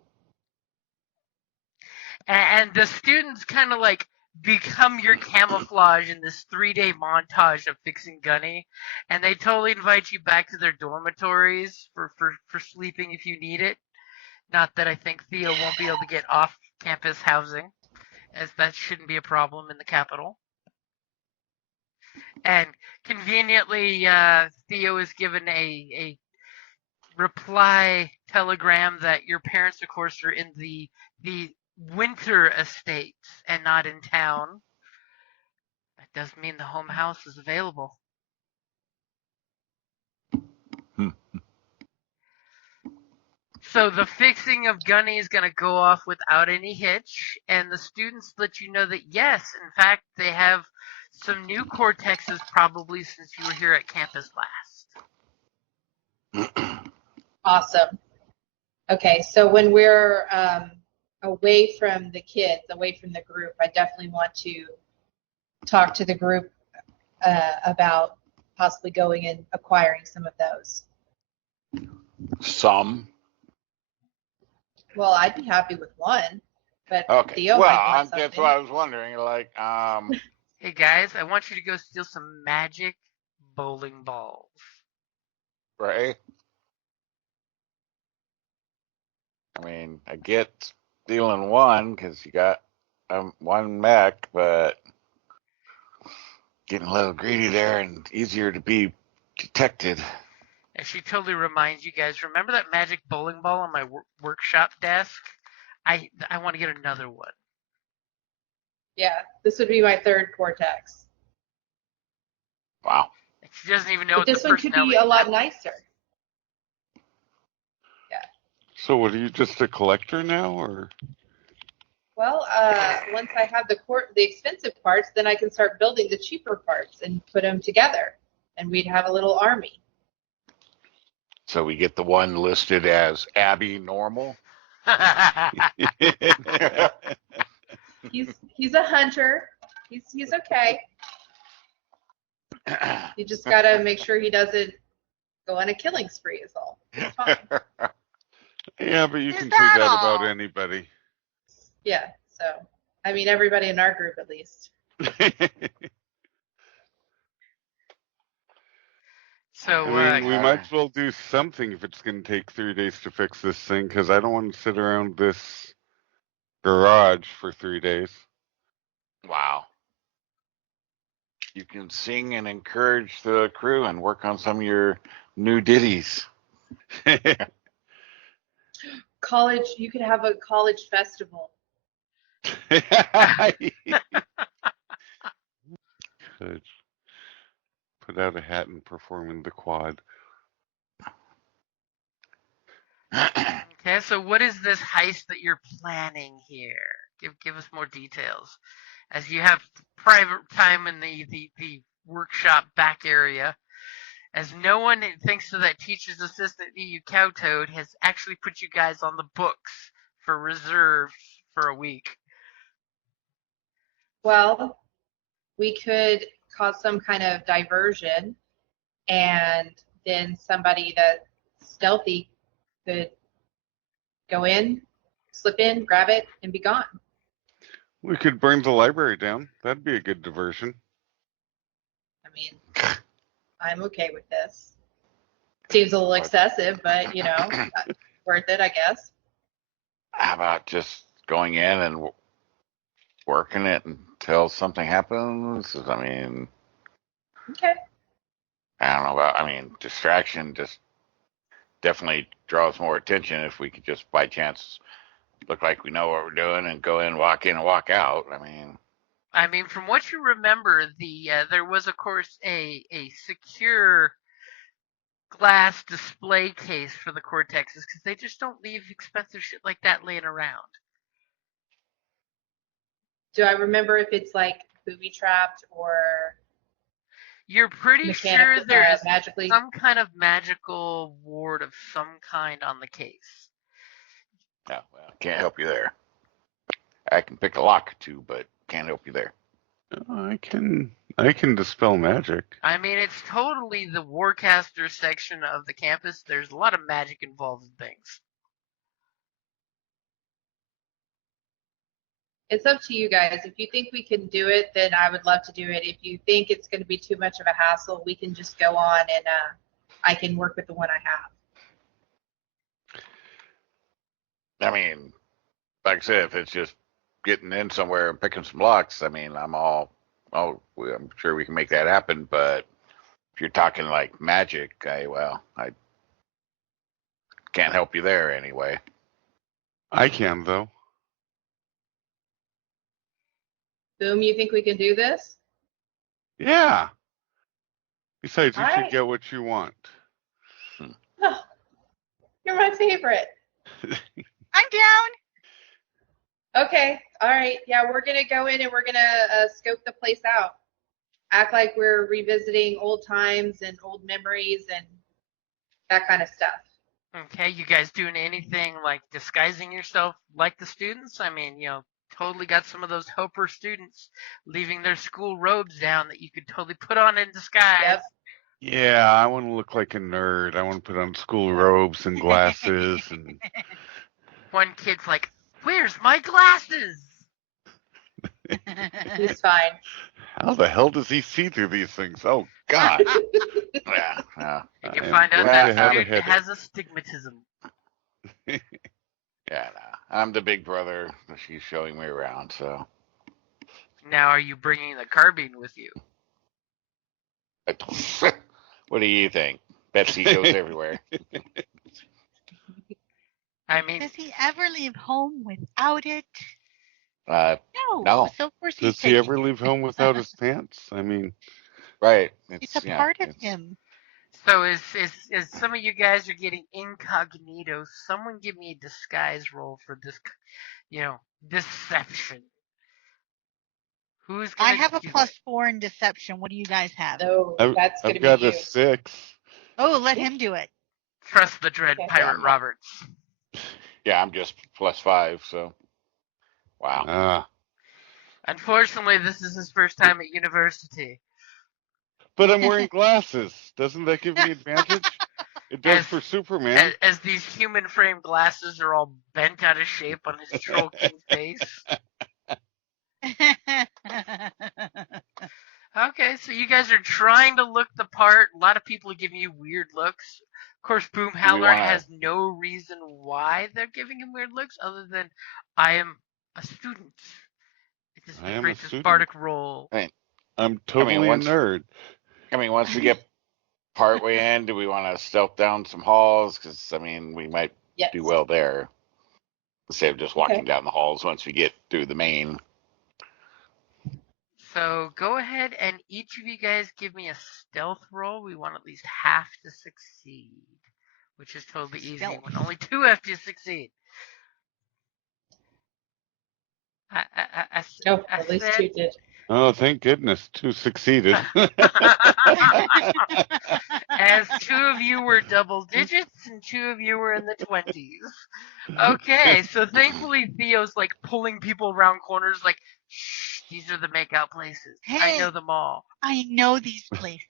And the students kind of like become your camouflage in this 3-day montage of fixing Gunny, and they totally invite you back to their dormitories for sleeping if you need it. Not that I think Theo won't be able to get off-campus housing, as that shouldn't be a problem in the capital. And conveniently, Theo is given a reply telegram that your parents, of course, are in the winter estate and not in town. That does mean the home house is available. So the fixing of Gunny is going to go off without any hitch, and the students let you know that yes, in fact, they have some new cortexes probably since you were here at campus last. Awesome. Okay, so when we're away from the kids, away from the group, I definitely want to talk to the group about possibly going and acquiring some of those. Some. Well, I'd be happy with one, but Okay. Theo Well, might want that's something. what I was wondering. Like, Hey guys, I want you to go steal some magic bowling balls. right? I mean, I get stealing one because you got one mech, but getting a little greedy there and easier to be detected. And she totally reminds you guys, remember that magic bowling ball on my workshop desk? I want to get another one. Yeah, this would be my third cortex. Wow. She doesn't even know But what this the one could be a lot nicer. Yeah. So what, are you just a collector now, or? Well, once I have the expensive parts, then I can start building the cheaper parts and put them together, and we'd have a little army. So we get the one listed as Abby Normal. He's a hunter. He's okay. You just gotta make sure he doesn't go on a killing spree is all. It's fine. Yeah, but you Is can say that that about all? anybody. Yeah, so I mean everybody in our group at least. So I mean, we might as well do something if it's going to take 3 days to fix this thing, because I don't want to sit around this garage for 3 days. Wow. You can sing and encourage the crew and work on some of your new ditties. College, you could have a college festival. Good. Put out a hat and perform in the quad. okay, so what is this heist that you're planning here? Give us more details. As you have private time in the workshop back area, as no one, thanks to that teacher's assistant EU Cowtoad, has actually put you guys on the books for reserve for a week. Well, we could cause some kind of diversion, and then somebody that's stealthy could go in, slip in, grab it, and be gone. We could burn the library down. That'd be a good diversion. I mean, I'm okay with this. Seems a little excessive, but worth it, I guess. How about just going in and working it until something happens? I mean, Okay. I don't know about. I mean, distraction just definitely draws more attention if we could just by chance look like we know what we're doing and go in, and walk out. I mean, from what you remember, there was, of course, a secure glass display case for the cortexes because they just don't leave expensive shit like that laying around. Do I remember if it's like booby trapped or You're pretty sure there's magically some kind of magical ward of some kind on the case. Oh, well, can't help you there. I can pick a lock or two, but can't help you there. I can dispel magic. I mean, it's totally the Warcaster section of the campus. There's a lot of magic involved in things. It's up to you guys. If you think we can do it, then I would love to do it. If you think it's going to be too much of a hassle, we can just go on and I can work with the one I have. I mean, like I said, if it's just getting in somewhere and picking some locks, I mean, I'm sure we can make that happen. But if you're talking like magic, I can't help you there anyway. I can, though. Boom, you think we can do this? Yeah. Besides, you All should right. get what you want. Oh, you're my favorite. I'm down. Okay. All right. Yeah, we're going to go in and we're going to scope the place out. Act like we're revisiting old times and old memories and that kind of stuff. Okay, you guys doing anything like disguising yourself like the students? I mean, totally got some of those Hoper students leaving their school robes down that you could totally put on in disguise. Yep. Yeah, I want to look like a nerd. I want to put on school robes and glasses and One kid's like, "Where's my glasses?" He's fine. how the hell does he see through these things? Oh God. Yeah. You can find out glad that to have a student headache. has astigmatism. Yeah, no. I'm the big brother. She's showing me around, so. Now, are you bringing the carbine with you? What do you think? Betsy goes everywhere. I mean, Does he ever leave home without it? No. So of course Does he's he taking ever leave home without his pants? I mean, Right. It's a part of him. so as some of you guys are getting incognito, someone give me a disguise roll for this, deception. Who's gonna I have a do +4 in deception. What do you guys have? No, that's going I've to be got you. a 6. Oh, let him do it. Trust the dread Okay. pirate Roberts. Yeah, I'm just +5, so. Wow. Unfortunately, this is his first time at university. But I'm wearing glasses. Doesn't that give me advantage? It does for Superman. As these human frame glasses are all bent out of shape on his trollkin face. Okay, so you guys are trying to look the part. A lot of people are giving you weird looks. Of course, Boom Howler has no reason why they're giving him weird looks other than I am a student. It just breaks his bardic role. I'm totally a nerd. I mean, once we get partway in, do we want to stealth down some halls? Because, I mean, we might do well there. Instead of just walking down the halls once we get through the main. So go ahead and each of you guys give me a stealth roll. We want at least half to succeed, which is totally easy when only 2 have to succeed. At least 2 did. Oh, thank goodness, 2 succeeded. As 2 of you were double digits and 2 of you were in the 20s. Okay, so thankfully Theo's like pulling people around corners like, shh, these are the makeout places. Hey, I know them all. I know these places.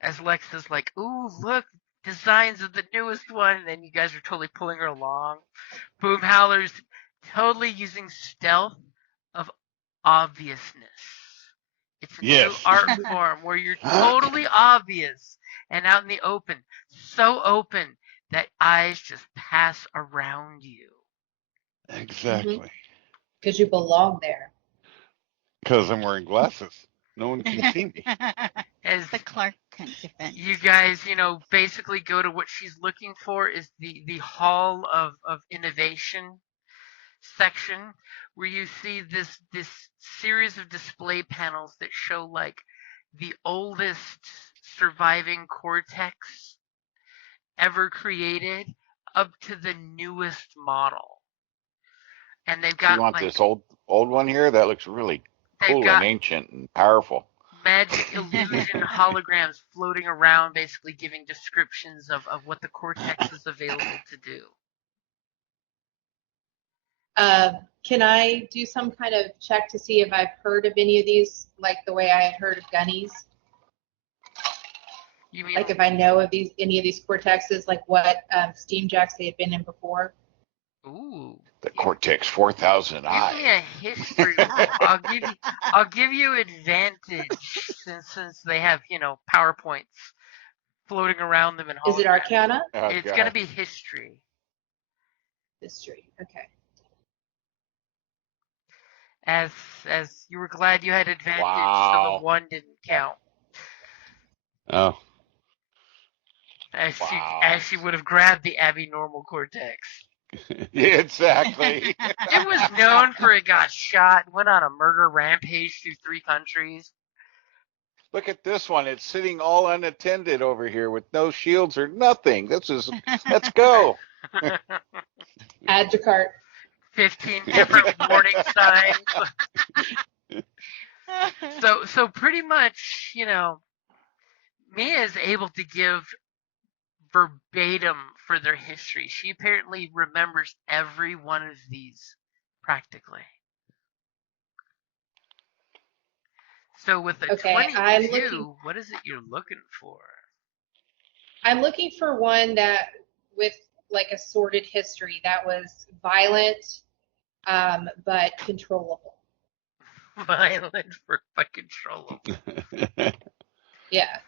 As Lex is like, ooh, look, designs of the newest one, and then you guys are totally pulling her along. Boom Howler's totally using stealth of obviousness. It's a new Yes. art form where you're totally obvious and out in the open, so open that eyes just pass around you. Exactly. Because you belong there. Because I'm wearing glasses. No one can see me. As The Clark Kent defense. you guys, basically go to what she's looking for is the Hall of Innovation section, where you see this series of display panels that show like the oldest surviving cortex ever created up to the newest model. And they've So you got want like this old one here? That looks really they've cool got and ancient and powerful. magic illusion holograms floating around, basically giving descriptions of what the cortex is available to do. Can I do some kind of check to see if I've heard of any of these, like the way I had heard of gunnies? You mean Like if I know of any of these cortexes, like what steam jacks they had been in before? ooh. The Cortex 4000 Give me I. a history roll. I'll give you advantage since they have, PowerPoints floating around them in Is it holograms. Arcana? Oh, It's God. gonna be history. History. Okay. As you were glad you had advantage, so Wow. the one didn't count. Oh. As Wow. she would have grabbed the abnormal cortex. Yeah, exactly. It was known for it got shot, went on a murder rampage through 3 countries. Look at this one. It's sitting all unattended over here with no shields or nothing. Let's go. Add to cart. 15 different warning signs. So pretty much, Mia is able to give verbatim for their history. She apparently remembers every one of these practically. So with a Okay, 22, what is it you're looking for? I'm looking for one that with like a sordid history that was violent, but controllable. Violent but controllable. Yeah.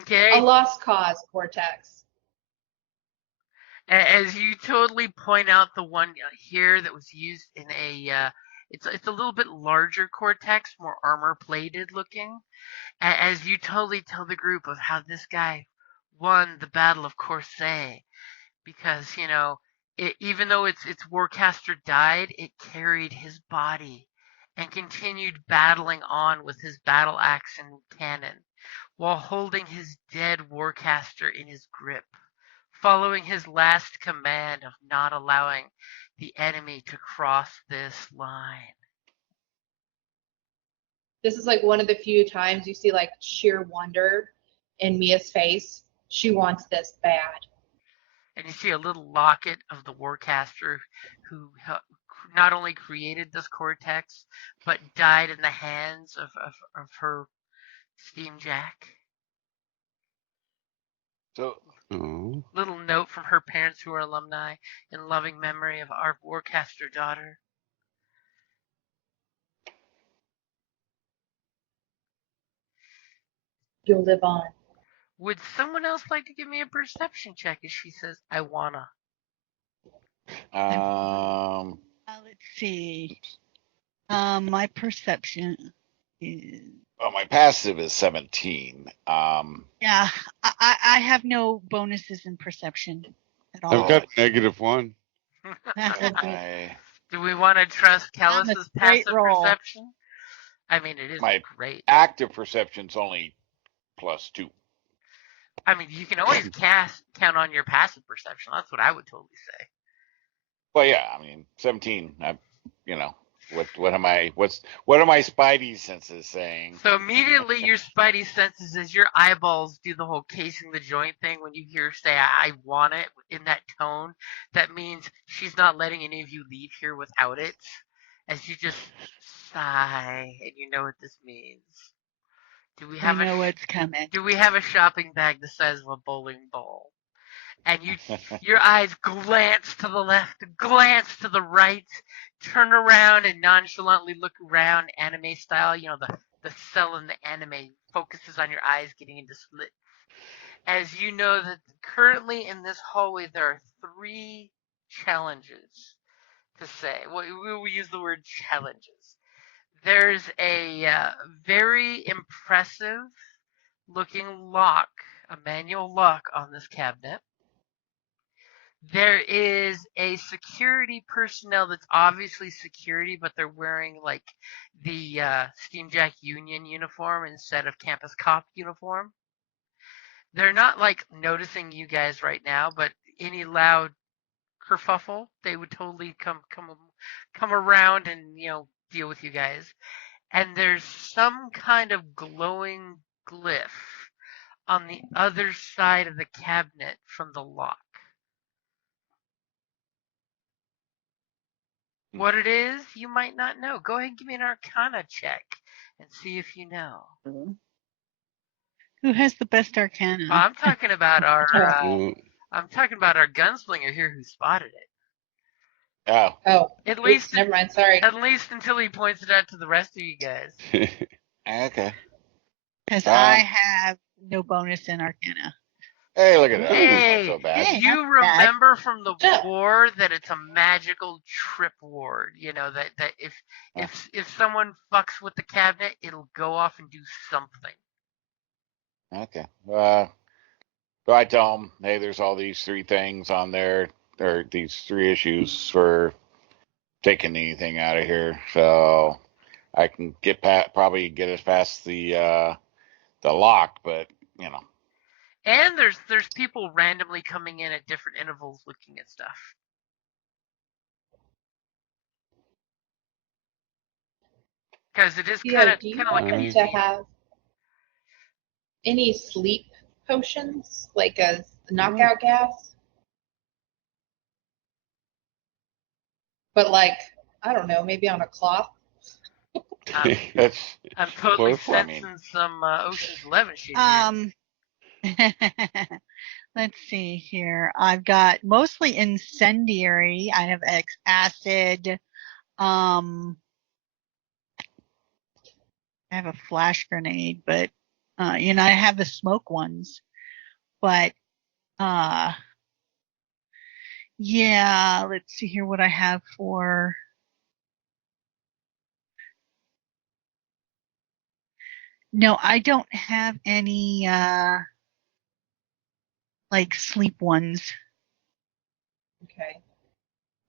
Okay. A lost cause cortex. As you totally point out the one here that was used in it's a little bit larger cortex, more armor plated looking. As you totally tell the group of how this guy won the Battle of Corsair, because even though its warcaster died, it carried his body and continued battling on with his battle axe and cannon, while holding his dead warcaster in his grip, following his last command of not allowing the enemy to cross this line. This is like one of the few times you see like sheer wonder in Mia's face. She wants this bad. And you see a little locket of the warcaster who not only created this cortex, but died in the hands of her steam jack. So, little note from her parents who are alumni in loving memory of our warcaster daughter. You'll live on. Would someone else like to give me a perception check as she says, I wanna? Let's see. My perception is. Well, my passive is 17. Yeah, I have no bonuses in perception at all. I've got -1. Do we want to trust Kellis's passive perception? I mean, it is my great. Active perception's only +2. I mean, you can always count on your passive perception. That's what I would totally say. Well, yeah, I mean, 17. What are my spidey senses saying? So immediately your spidey senses as your eyeballs do the whole casing the joint thing when you hear say I want it in that tone. That means she's not letting any of you leave here without it. As you just sigh and you know what this means. Do we have I know what's coming. Do we have a shopping bag the size of a bowling ball? and your eyes glance to the left, glance to the right, turn around and nonchalantly look around, anime style. You know, the cell in the anime focuses on your eyes getting into slits. As you know that currently in this hallway there are 3 challenges to say. We will use the word challenges. There's a very impressive looking lock, a manual lock on this cabinet. There is a security personnel that's obviously security, but they're wearing like the Steamjack Union uniform instead of Campus Cop uniform. They're not like noticing you guys right now, but any loud kerfuffle, they would totally come around and deal with you guys. And there's some kind of glowing glyph on the other side of the cabinet from the lock. What it is, you might not know. Go ahead and give me an Arcana check and see if you know. Who has the best Arcana? Well, I'm talking about our gunslinger here who spotted it. Oh. At least, never mind. Sorry. At least until he points it out to the rest of you guys. Okay. Because I have no bonus in Arcana. Hey, look at that. Hey, Not so bad. Hey, you not remember from the war that it's a magical trip ward. You know that if someone fucks with the cabinet, it'll go off and do something. Okay. So I tell them, hey, there's all these 3 things on there, or these 3 issues for taking anything out of here. So I can probably get us past the lock, but And there's people randomly coming in at different intervals looking at stuff. Because it is kind of like a museum. To have any sleep potions, like a knockout gas? But like, I don't know, maybe on a cloth? I'm totally sensing some Ocean's 11 shit here. Let's see here. I've got mostly incendiary. I have acid. I have a flash grenade, but I have the smoke ones. But yeah, let's see here what I have for. No, I don't have any like sleep ones. Okay.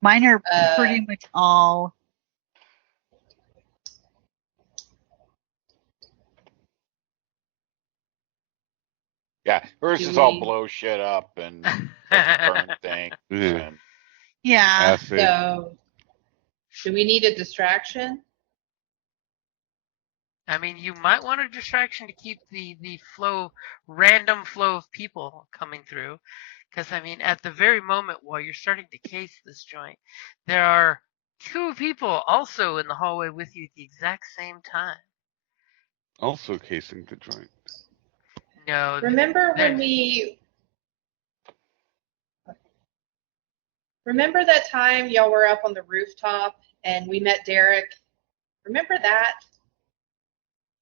Mine are pretty much all. Yeah, hers is all blow shit up and burn things. And Yeah. So, do we need a distraction? I mean, you might want a distraction to keep the random flow of people coming through. Because, I mean, at the very moment while you're starting to case this joint, there are 2 people also in the hallway with you at the exact same time. Also casing the joint. No. Remember that time y'all were up on the rooftop and we met Derek? Remember that?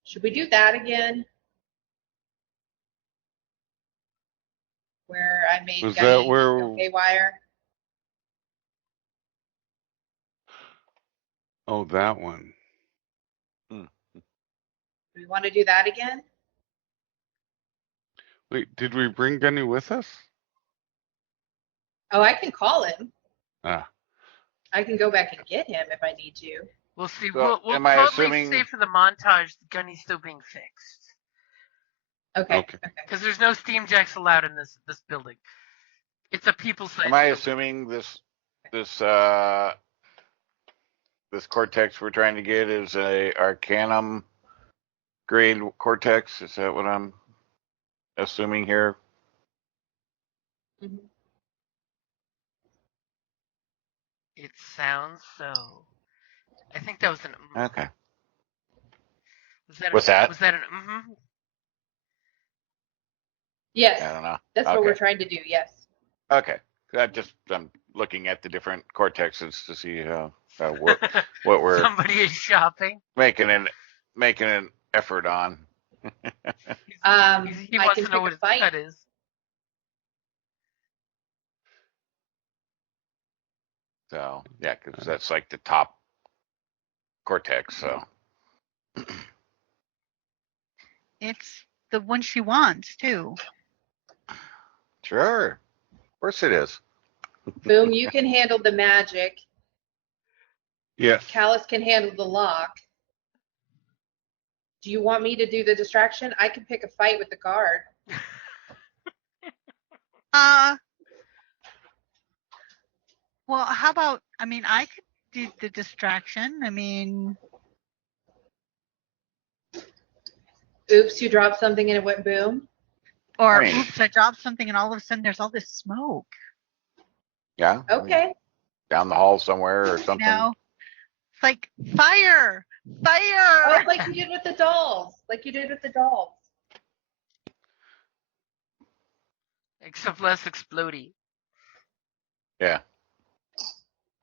Should we do that again? Where I made Gunny go haywire? Oh, that one. Do we want to do that again? Wait, did we bring Gunny with us? Oh, I can call him. Ah. I can go back and get him if I need to. We'll see. So, we'll am I totally assuming... say for the montage, Gunny's still being fixed. Okay. Because there's no steam jacks allowed in this building. It's a people-sized Am I building. assuming this cortex we're trying to get is a Arcanum grade cortex? Is that what I'm assuming here? Mm-hmm. It sounds so. I think that was an. Okay. What's that? Was that an? Yes. I don't know. That's what we're trying to do. Yes. Okay. I'm looking at the different cortexes to see what we're Somebody is shopping. making an effort on. He I wants can to know pick what a his fight. cut is. So yeah, because that's like the top cortex. So It's the one she wants too. sure, of course it is. Boom, you can handle the magic. Yes. Callus can handle the lock. Do you want me to do the distraction? I can pick a fight with the guard. Well, how about, I mean, I could do the distraction. I mean, Oops, you dropped something and it went boom. or I mean- oops, I dropped something and all of a sudden there's all this smoke. Yeah. Okay. Down the hall somewhere or something. You know? It's like fire. Oh, like you did with the dolls. Except less explodey. Yeah.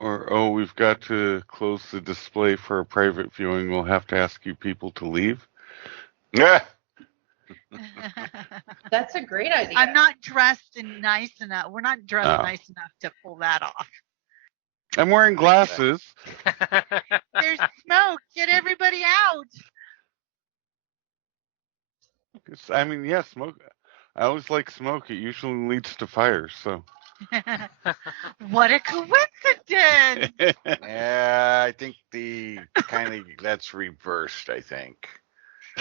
Or we've got to close the display for a private viewing. We'll have to ask you people to leave. Yeah. That's a great idea. I'm not dressed and nice enough. We're not dressed Oh. nice enough to pull that off. I'm wearing glasses. There's smoke. Get everybody out. I mean, yeah, smoke. I always like smoke. It usually leads to fire. So. What a coincidence. Yeah, I think that's reversed. I think.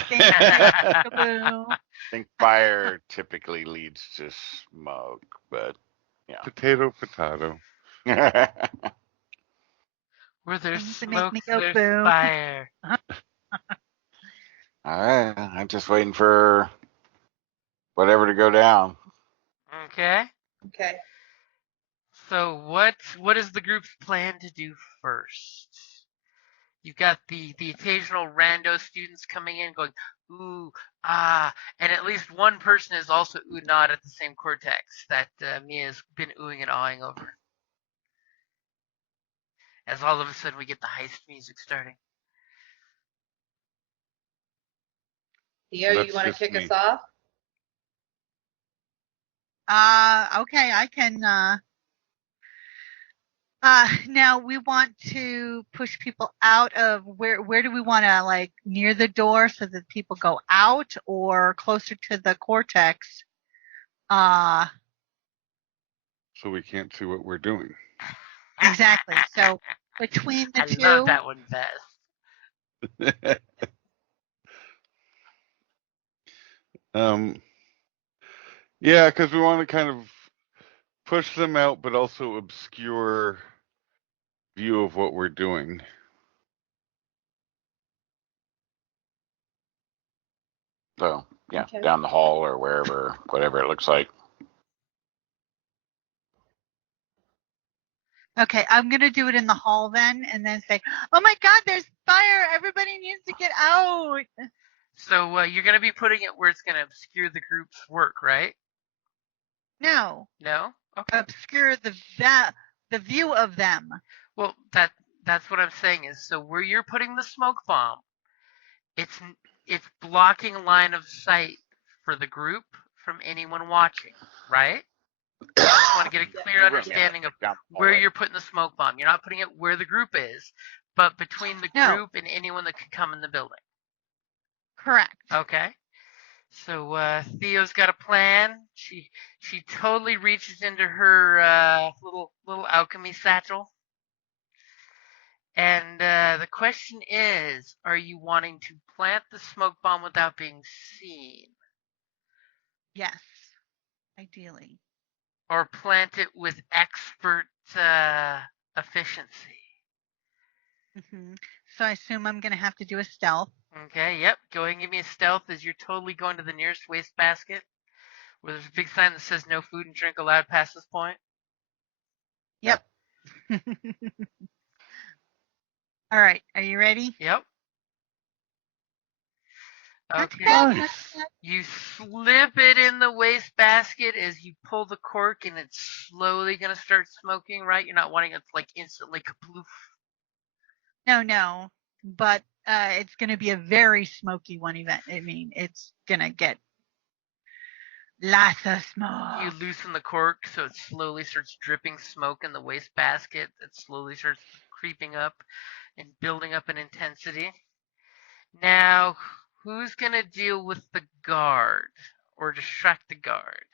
Thank you. Kaboo. I think fire typically leads to smoke, but yeah. Potato. Where there's Things that make smoke, me go there's boom. fire. All right, I'm just waiting for whatever to go down. Okay. Okay. So what is the group's plan to do first? You've got the occasional rando students coming in going, ooh, ah, and at least one person is also ooh nod at the same cortex that Mia's been oohing and awing over. As all of a sudden we get the heist music starting. Theo, That's you want to just kick me. us off? Okay, I can. Now we want to push people out of where do we want to, like, near the door so that people go out, or closer to the cortex? So we can't see what we're doing. Exactly. So between the I two. love that one best. Yeah, because we want to kind of push them out, but also obscure view of what we're doing. So yeah, Okay. down the hall or wherever, whatever it looks like. Okay, I'm gonna do it in the hall then, and then say, "Oh my God, there's fire! Everybody needs to get out!" So you're going to be putting it where it's going to obscure the group's work, right? No, No? Okay. obscure the view of them. Well, that's what I'm saying is, so where you're putting the smoke bomb, it's blocking line of sight for the group from anyone watching, right? I just want to get a clear understanding of where you're putting the smoke bomb. You're not putting it where the group is, but between the No. group and anyone that could come in the building. Correct. Okay. So Theo's got a plan. She totally reaches into her little alchemy satchel. And the question is, are you wanting to plant the smoke bomb without being seen? Yes, ideally. Or plant it with expert efficiency? Hmm. So I assume I'm gonna have to do a stealth. Okay, yep. Go ahead and give me a stealth as you're totally going to the nearest wastebasket, where there's a big sign that says no food and drink allowed past this point. Yep. All right, are you ready? Yep. Okay. Nice. You slip it in the wastebasket as you pull the cork, and it's slowly going to start smoking, right? You're not wanting it to, like, instantly kaploof. No. But it's going to be a very smoky one event. I mean, it's going to get lots of smoke. You loosen the cork so it slowly starts dripping smoke in the wastebasket. It slowly starts creeping up and building up in intensity. Now, who's going to deal with the guard or distract the guard?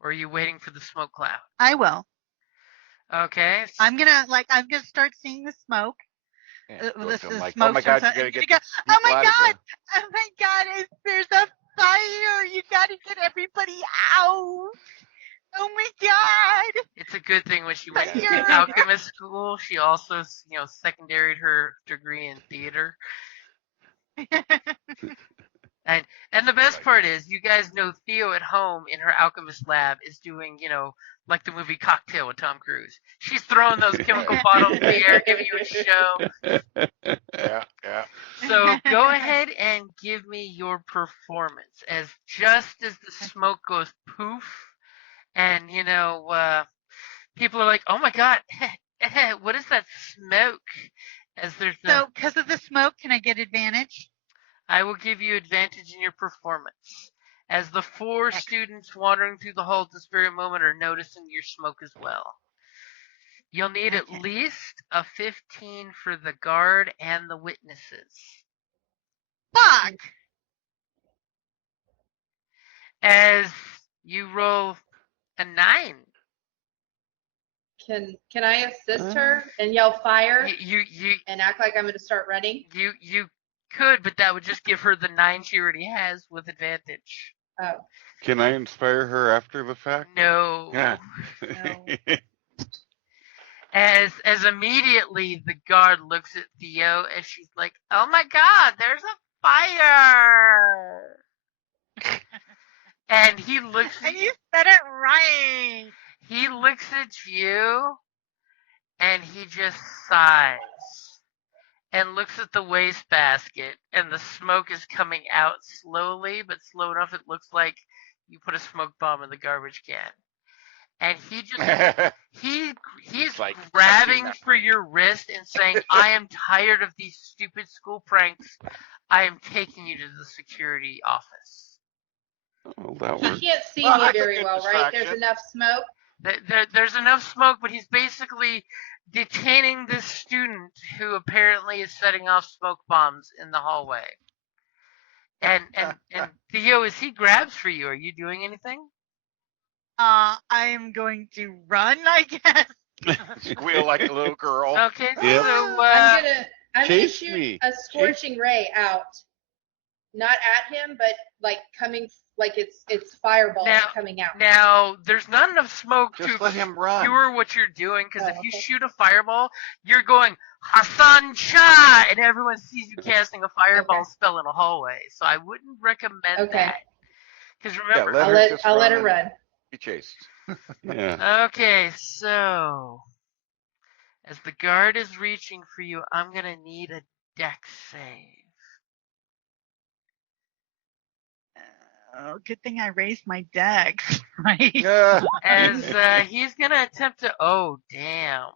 Or are you waiting for the smoke cloud? I will. Okay. I'm gonna start seeing the smoke. Yeah, The like, smoke oh my God, starts- you gotta get go, the oh my people out of God! Oh my God! There's a fire! You gotta get everybody out! Oh my God! It's a good thing when she went to Fire! alchemist school, she also, secondaried her degree in theater. And the best part is, you guys know Theo at home in her alchemist lab is doing, like the movie Cocktail with Tom Cruise. She's throwing those chemical bottles in the air, giving you a show. Yeah. So go ahead and give me your performance. Just as the smoke goes poof, and people are like, "Oh my God, what is that smoke?" As there's So, because of the smoke, can I get advantage? I will give you advantage in your performance. As the four students wandering through the hall at this very moment are noticing your smoke as well. You'll need at least a 15 for the guard and the witnesses. Fuck! As you roll a 9. Can I assist her and yell fire You and act like I'm going to start running? You could, but that would just give her the 9 she already has with advantage. Oh. Can I inspire her after the fact? No. Yeah. No. As immediately the guard looks at Theo and she's like, "Oh my God, there's a fire!" And he looks at And you said it right. He looks at you and he just sighs and looks at the wastebasket, and the smoke is coming out slowly, but slow enough it looks like you put a smoke bomb in the garbage can. And he just he's like grabbing for your wrist and saying, "I am tired of these stupid school pranks. I am taking you to the security office." Oh, that He works. can't see Well, me that's a very good well, right? There's distraction. enough smoke. There's enough smoke, but he's basically detaining this student who apparently is setting off smoke bombs in the hallway. And Theo, as he grabs for you, are you doing anything? I am going to run, I guess. Squeal like a little girl. Okay, Yep. so I'm gonna Chase shoot me. a scorching ray out, not at him, but like coming, like it's fireballs coming out. Now, there's not enough smoke Just to let him run. obscure what you're doing, because Oh, if you okay. shoot a fireball, you're going Hassan Cha, and everyone sees you casting a fireball spell in a hallway. So I wouldn't recommend that. Because remember, I'll let her run. Be chased. Yeah. Okay, so as the guard is reaching for you, I'm gonna need a dex save. Oh, good thing I raised my dex, right? Yeah. As he's gonna attempt to. Oh, damn.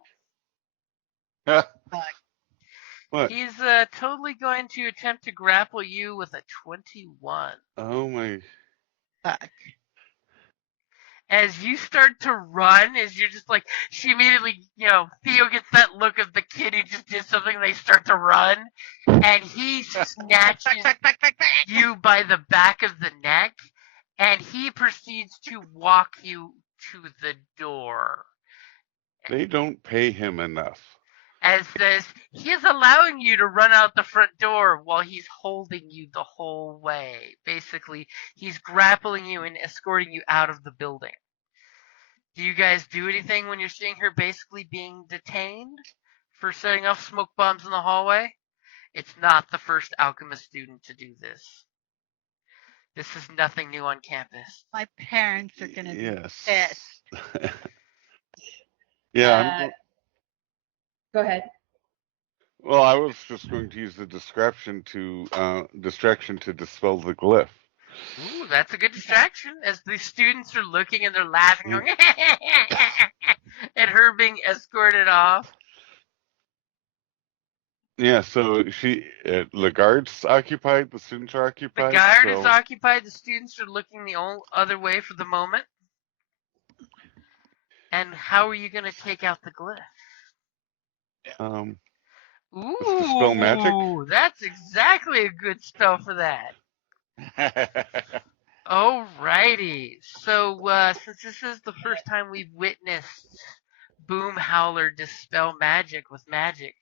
What? He's totally going to attempt to grapple you with a 21. Oh my. Fuck. As you start to run, as you're just like, she immediately, Theo gets that look of the kid who just did something, they start to run, and he snatches you by the back of the neck, and he proceeds to walk you to the door. They don't pay him enough. As this, he is allowing you to run out the front door while he's holding you the whole way. Basically, he's grappling you and escorting you out of the building. Do you guys do anything when you're seeing her basically being detained for setting off smoke bombs in the hallway? It's not the first alchemist student to do this. This is nothing new on campus. My parents are going to be Yes. pissed. Yeah. Go ahead. Well, I was just going to use the distraction to dispel the glyph. Ooh, that's a good distraction. As the students are looking and they're laughing, going at her being escorted off. Yeah, so the guard's occupied, the students are The occupied. guard is occupied. The students are looking the other way for the moment. And how are you going to take out the glyph? Dispel magic. Ooh, that's exactly a good spell for that. Alrighty. So, since this is the first time we've witnessed Boom Howler dispel magic with magic,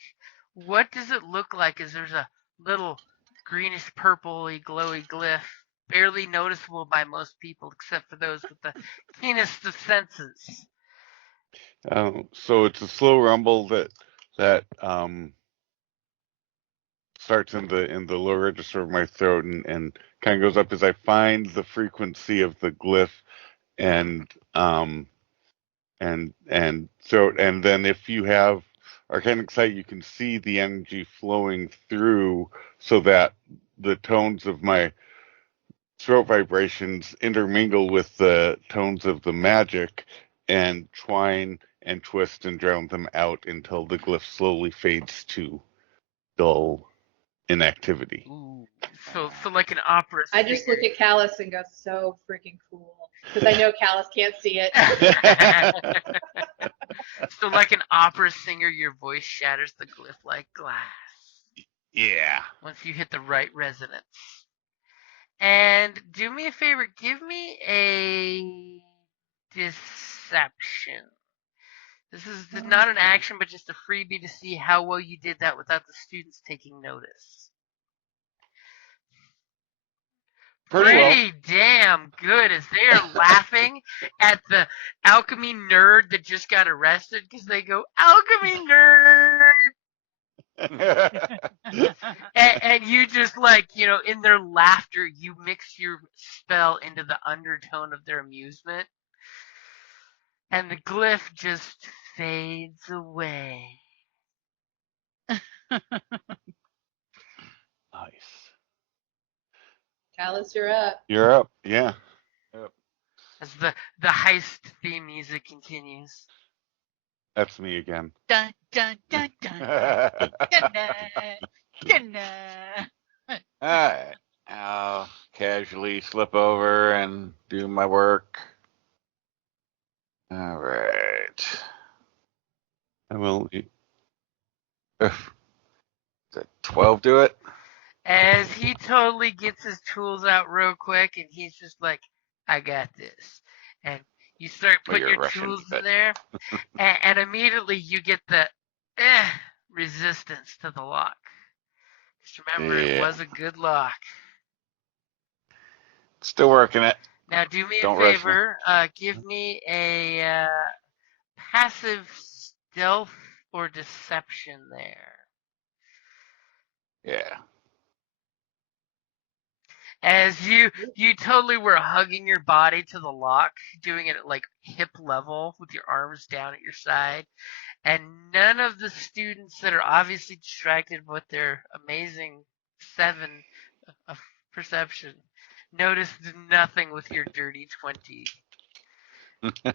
what does it look like? Is there's a little greenish purpley glowy glyph, barely noticeable by most people except for those with the keenest of senses. So it's a slow rumble that starts in the lower register of my throat and kind of goes up as I find the frequency of the glyph and throat, and then if you have Arcanic Sight, you can see the energy flowing through so that the tones of my throat vibrations intermingle with the tones of the magic and twine and twist and drown them out until the glyph slowly fades to dull inactivity. Ooh, so like an opera I singer. just look at Callus and go, so freaking cool. Because I know Callus can't see it. So like an opera singer, your voice shatters the glyph like glass. Yeah. Once you hit the right resonance. And do me a favor, give me a deception. This is not an action, but just a freebie to see how well you did that without the students taking notice. Pretty damn good, as they are laughing at the alchemy nerd that just got arrested because they go, alchemy nerd! and you just in their laughter, you mix your spell into the undertone of their amusement. And the glyph just fades away. Nice. Callus, you're up. You're up. Yeah. Yep. As the heist theme music continues. That's me again. Dun dun dun dun. Dun, Alright. I'll casually slip over and do my work. Alright. I will. Does that 12 do it? As he totally gets his tools out real quick, and he's just like, I got this. And you start putting your tools in there, and immediately you get the resistance to the lock. Just remember, it was a good lock. Still working it. Now do me Don't a favor, give me a passive stealth or deception there. Yeah. As you totally were hugging your body to the lock, doing it at like hip level with your arms down at your side, and none of the students that are obviously distracted with their amazing 7 of perception noticed nothing with your dirty 20.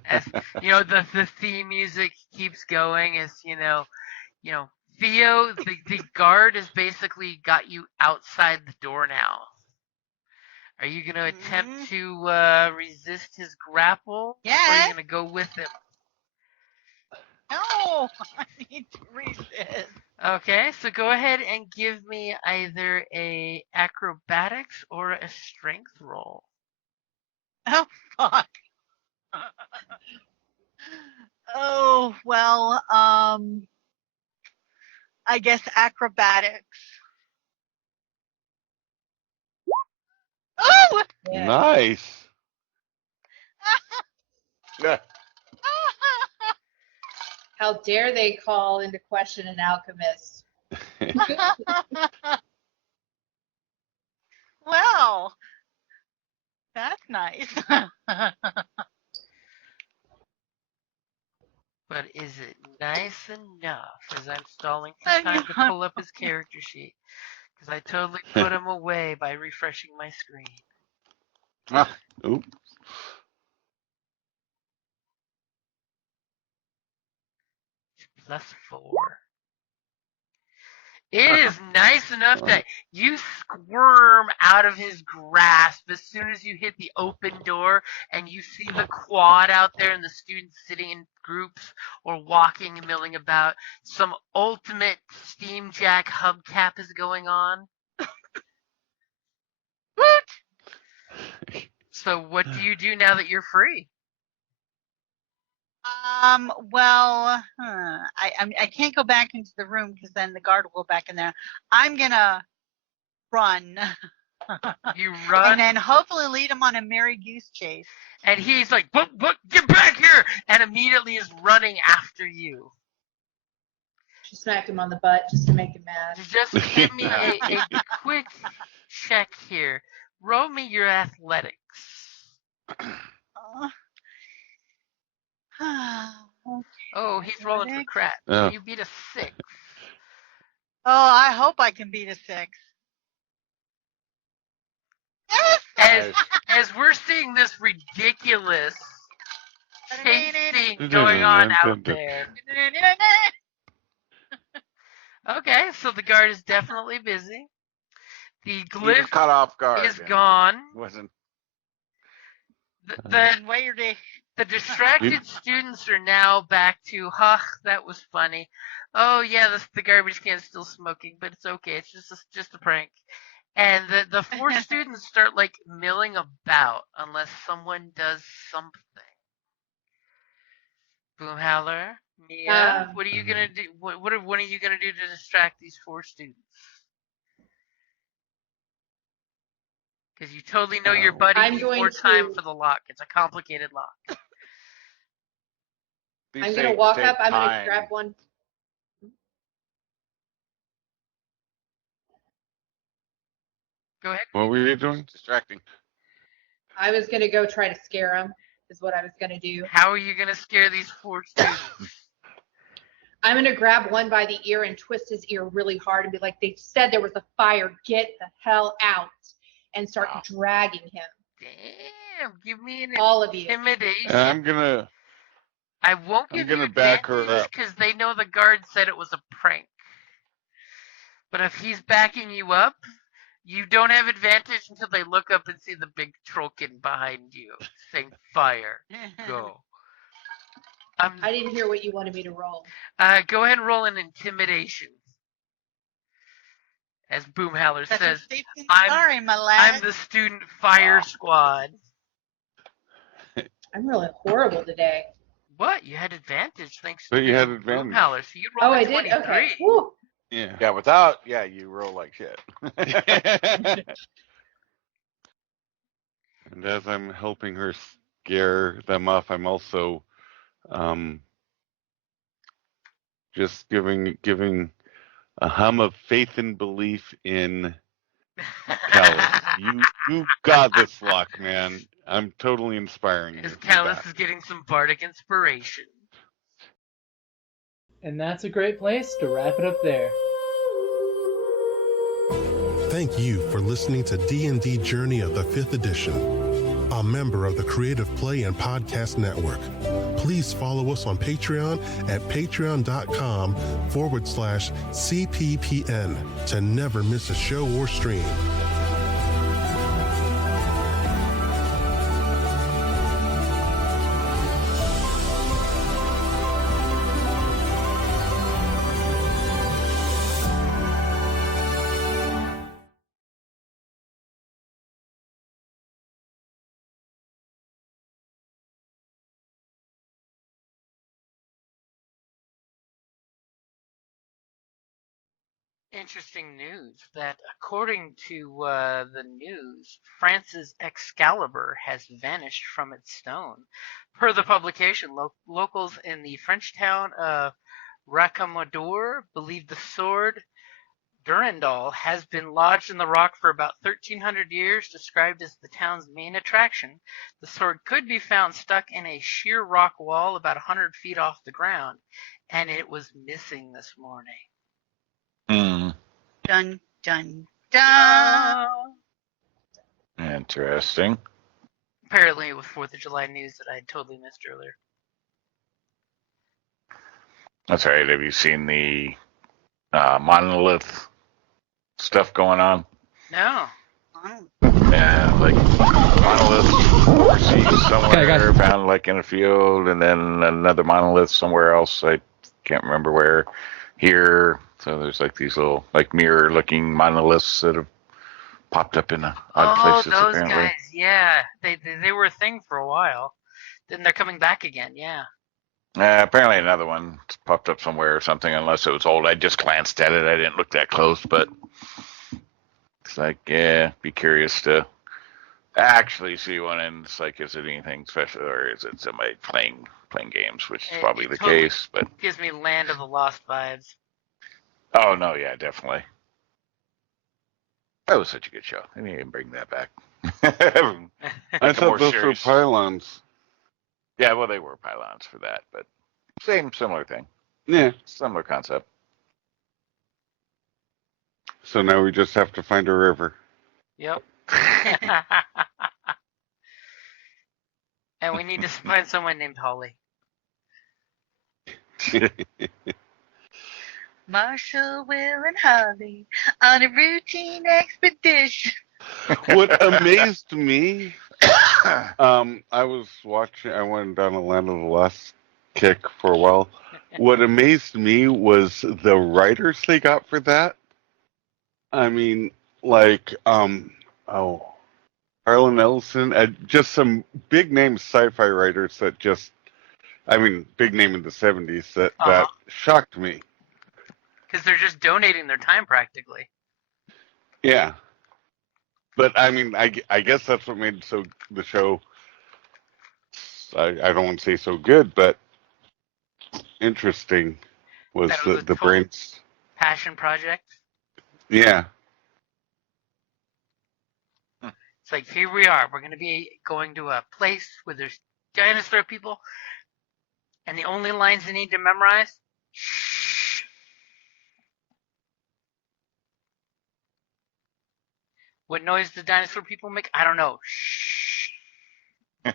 As the theme music keeps going, as Theo, the guard has basically got you outside the door now. Are you going to attempt to resist his grapple? Yeah. Or are you going to go with him? No, I need to resist. Okay, so go ahead and give me either a acrobatics or a strength roll. Oh, fuck. Oh, well, I guess acrobatics. Oh! Yeah. Nice. Yeah. How dare they call into question an alchemist? Well, that's nice. But is it nice enough? As I'm stalling for time to pull up his character sheet. Because I totally put him away by refreshing my screen. Oops. +4. It is nice enough that you squirm out of his grasp as soon as you hit the open door and you see the quad out there and the students sitting in groups or walking and milling about. Some ultimate steamjack hubcap is going on. What? So what do you do now that you're free? Well, I can't go back into the room because then the guard will go back in there. I'm gonna run. You run? And then hopefully lead him on a merry goose chase. And he's like, book, get back here! And immediately is running after you. She smacked him on the butt just to make him mad. Just give me a quick check here. Roll me your athletics. Oh, he's rolling for crap. Oh. You beat a 6. Oh, I hope I can beat a 6. As we're seeing this ridiculous chase scene going on out there. Okay, so the guard is definitely busy. The glyph was caught off guard. is gone. Wasn't. The distracted students are now back to, that was funny. Oh yeah, the garbage can's still smoking, but it's okay. It's just a prank. And the 4 students start like milling about unless someone does something. Boomhowler, Mia, what are you gonna do? What are you gonna do to distract these 4 students? Because you totally know your buddy needs more time for the lock. It's a complicated lock. I'm going to walk up. I'm going to grab one. Go ahead. What were you doing? Distracting. I was going to go try to scare him, is what I was going to do. How are you going to scare these 4 students? I'm going to grab one by the ear and twist his ear really hard and be like, they said there was a fire. Get the hell out. And start dragging him. Damn, give me an all of you. Intimidation. I won't give you back her advantage up because they know the guard said it was a prank. But if he's backing you up, you don't have advantage until they look up and see the big trollkin behind you saying fire. Go. I didn't hear what you wanted me to roll. Go ahead and roll an intimidation. As Boomhowler says, I'm the student fire squad. I'm really horrible today. What? You had advantage thanks to you had advantage. Boomhowler, so you rolled I did? Okay. Woo. Yeah. Without, you roll like shit. And as I'm helping her scare them off, I'm also just giving a hum of faith and belief in Callus. You got this lock, man. I'm totally inspiring you. As Callus is getting some bardic inspiration. And that's a great place to wrap it up there. Thank you for listening to D&D Journey of the 5th Edition, a member of the Creative Play and Podcast Network. Please follow us on Patreon at patreon.com/CPPN to never miss a show or stream. Interesting news that according to the news, France's Excalibur has vanished from its stone. Per the publication, locals in the French town of Racamadour believe the sword Durandal has been lodged in the rock for about 1,300 years, described as the town's main attraction. The sword could be found stuck in a sheer rock wall about 100 feet off the ground, and it was missing this morning. Dun, dun, dun. Interesting. Apparently it was 4th of July news that I had totally missed earlier. That's right. Have you seen the monolith stuff going on? No. Yeah, like monolith overseas somewhere, found like in a field, and then another monolith somewhere else. I can't remember where. Here, so there's like these little like mirror-looking monoliths that have popped up in odd places. Oh, those apparently. guys, yeah. They were a thing for a while. Then they're coming back again, yeah. Apparently another one popped up somewhere or something, unless it was old. I just glanced at it. I didn't look that close, but it's like, yeah, be curious to actually see one, and it's like, is it anything special, or is it somebody playing games, which is probably the totally case, but gives me Land of the Lost vibes. Oh, no, yeah, definitely. That was such a good show. I need to bring that back. I thought those were pylons. Yeah, well, they were pylons for that, but similar thing. Yeah. Similar concept. So now we just have to find a river. Yep. And we need to find someone named Holly. Marshall, Will, and Holly on a routine expedition. What amazed me, I went down a Land of the Lost kick for a while. What amazed me was the writers they got for that. I mean, like, Harlan Ellison, just some big name sci-fi writers that big name in the 70s that shocked me. Because they're just donating their time practically. Yeah. But I mean, I guess that's what made the show. I don't want to say so good, but interesting was the brains. Passion project. Yeah. It's like, here we are. We're going to be going to a place where there's dinosaur people, and the only lines they need to memorize. Shh. What noise do dinosaur people make? I don't know. Shh. The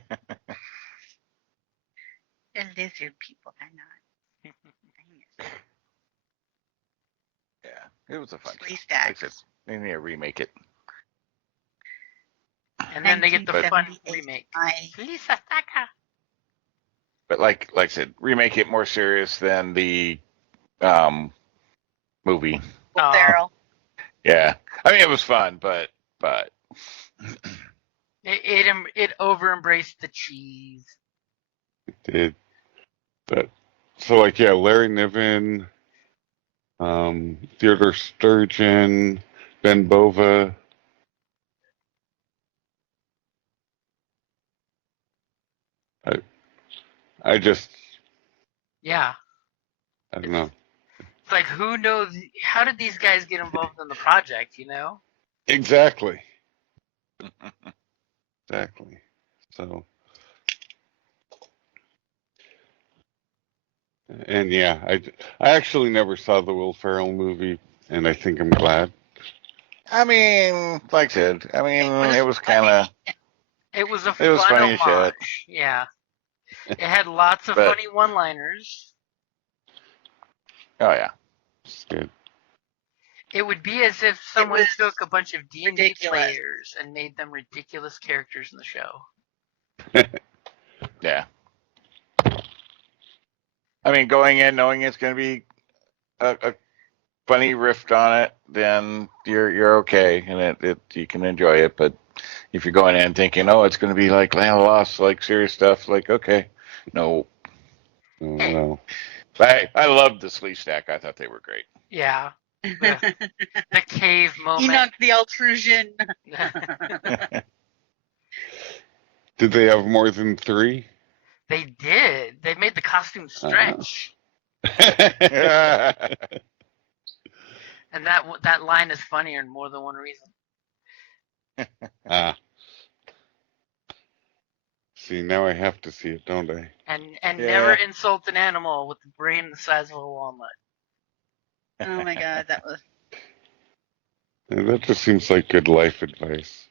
lizard people are not. Yeah, it was a fun show. Like I said, they need to remake it. And then they get the fun remake. But like I said, remake it more serious than the movie. Barrel. Yeah, I mean it was fun, but it over embraced the cheese. It did. But so like Larry Niven, Theodore Sturgeon, Ben Bova. I just. Yeah. I don't know. It's like, who knows? How did these guys get involved in the project, you know? Exactly. Exactly. So. And yeah, I actually never saw the Will Ferrell movie, and I think I'm glad. I mean, like I said, it was kind of. It was a fun funny as shit. Yeah. It had lots of funny one-liners. Oh yeah. It's good. It would be as if someone took a bunch of D&D players and made them ridiculous characters in the show. Yeah. I mean, going in knowing it's going to be a funny riff on it, then you're okay, and you can enjoy it. But if you're going in thinking, oh, it's going to be like Land of the Lost, like serious stuff, like okay, no. No. I loved the Slee Stack. I thought they were great. Yeah. The cave moment. Enoch the Altrusian. Did they have more than 3? They did. They made the costume stretch. And that line is funnier in more than one reason. See, now I have to see it, don't I? And never insult an animal with a brain the size of a walnut. Oh my god, that was. And that just seems like good life advice.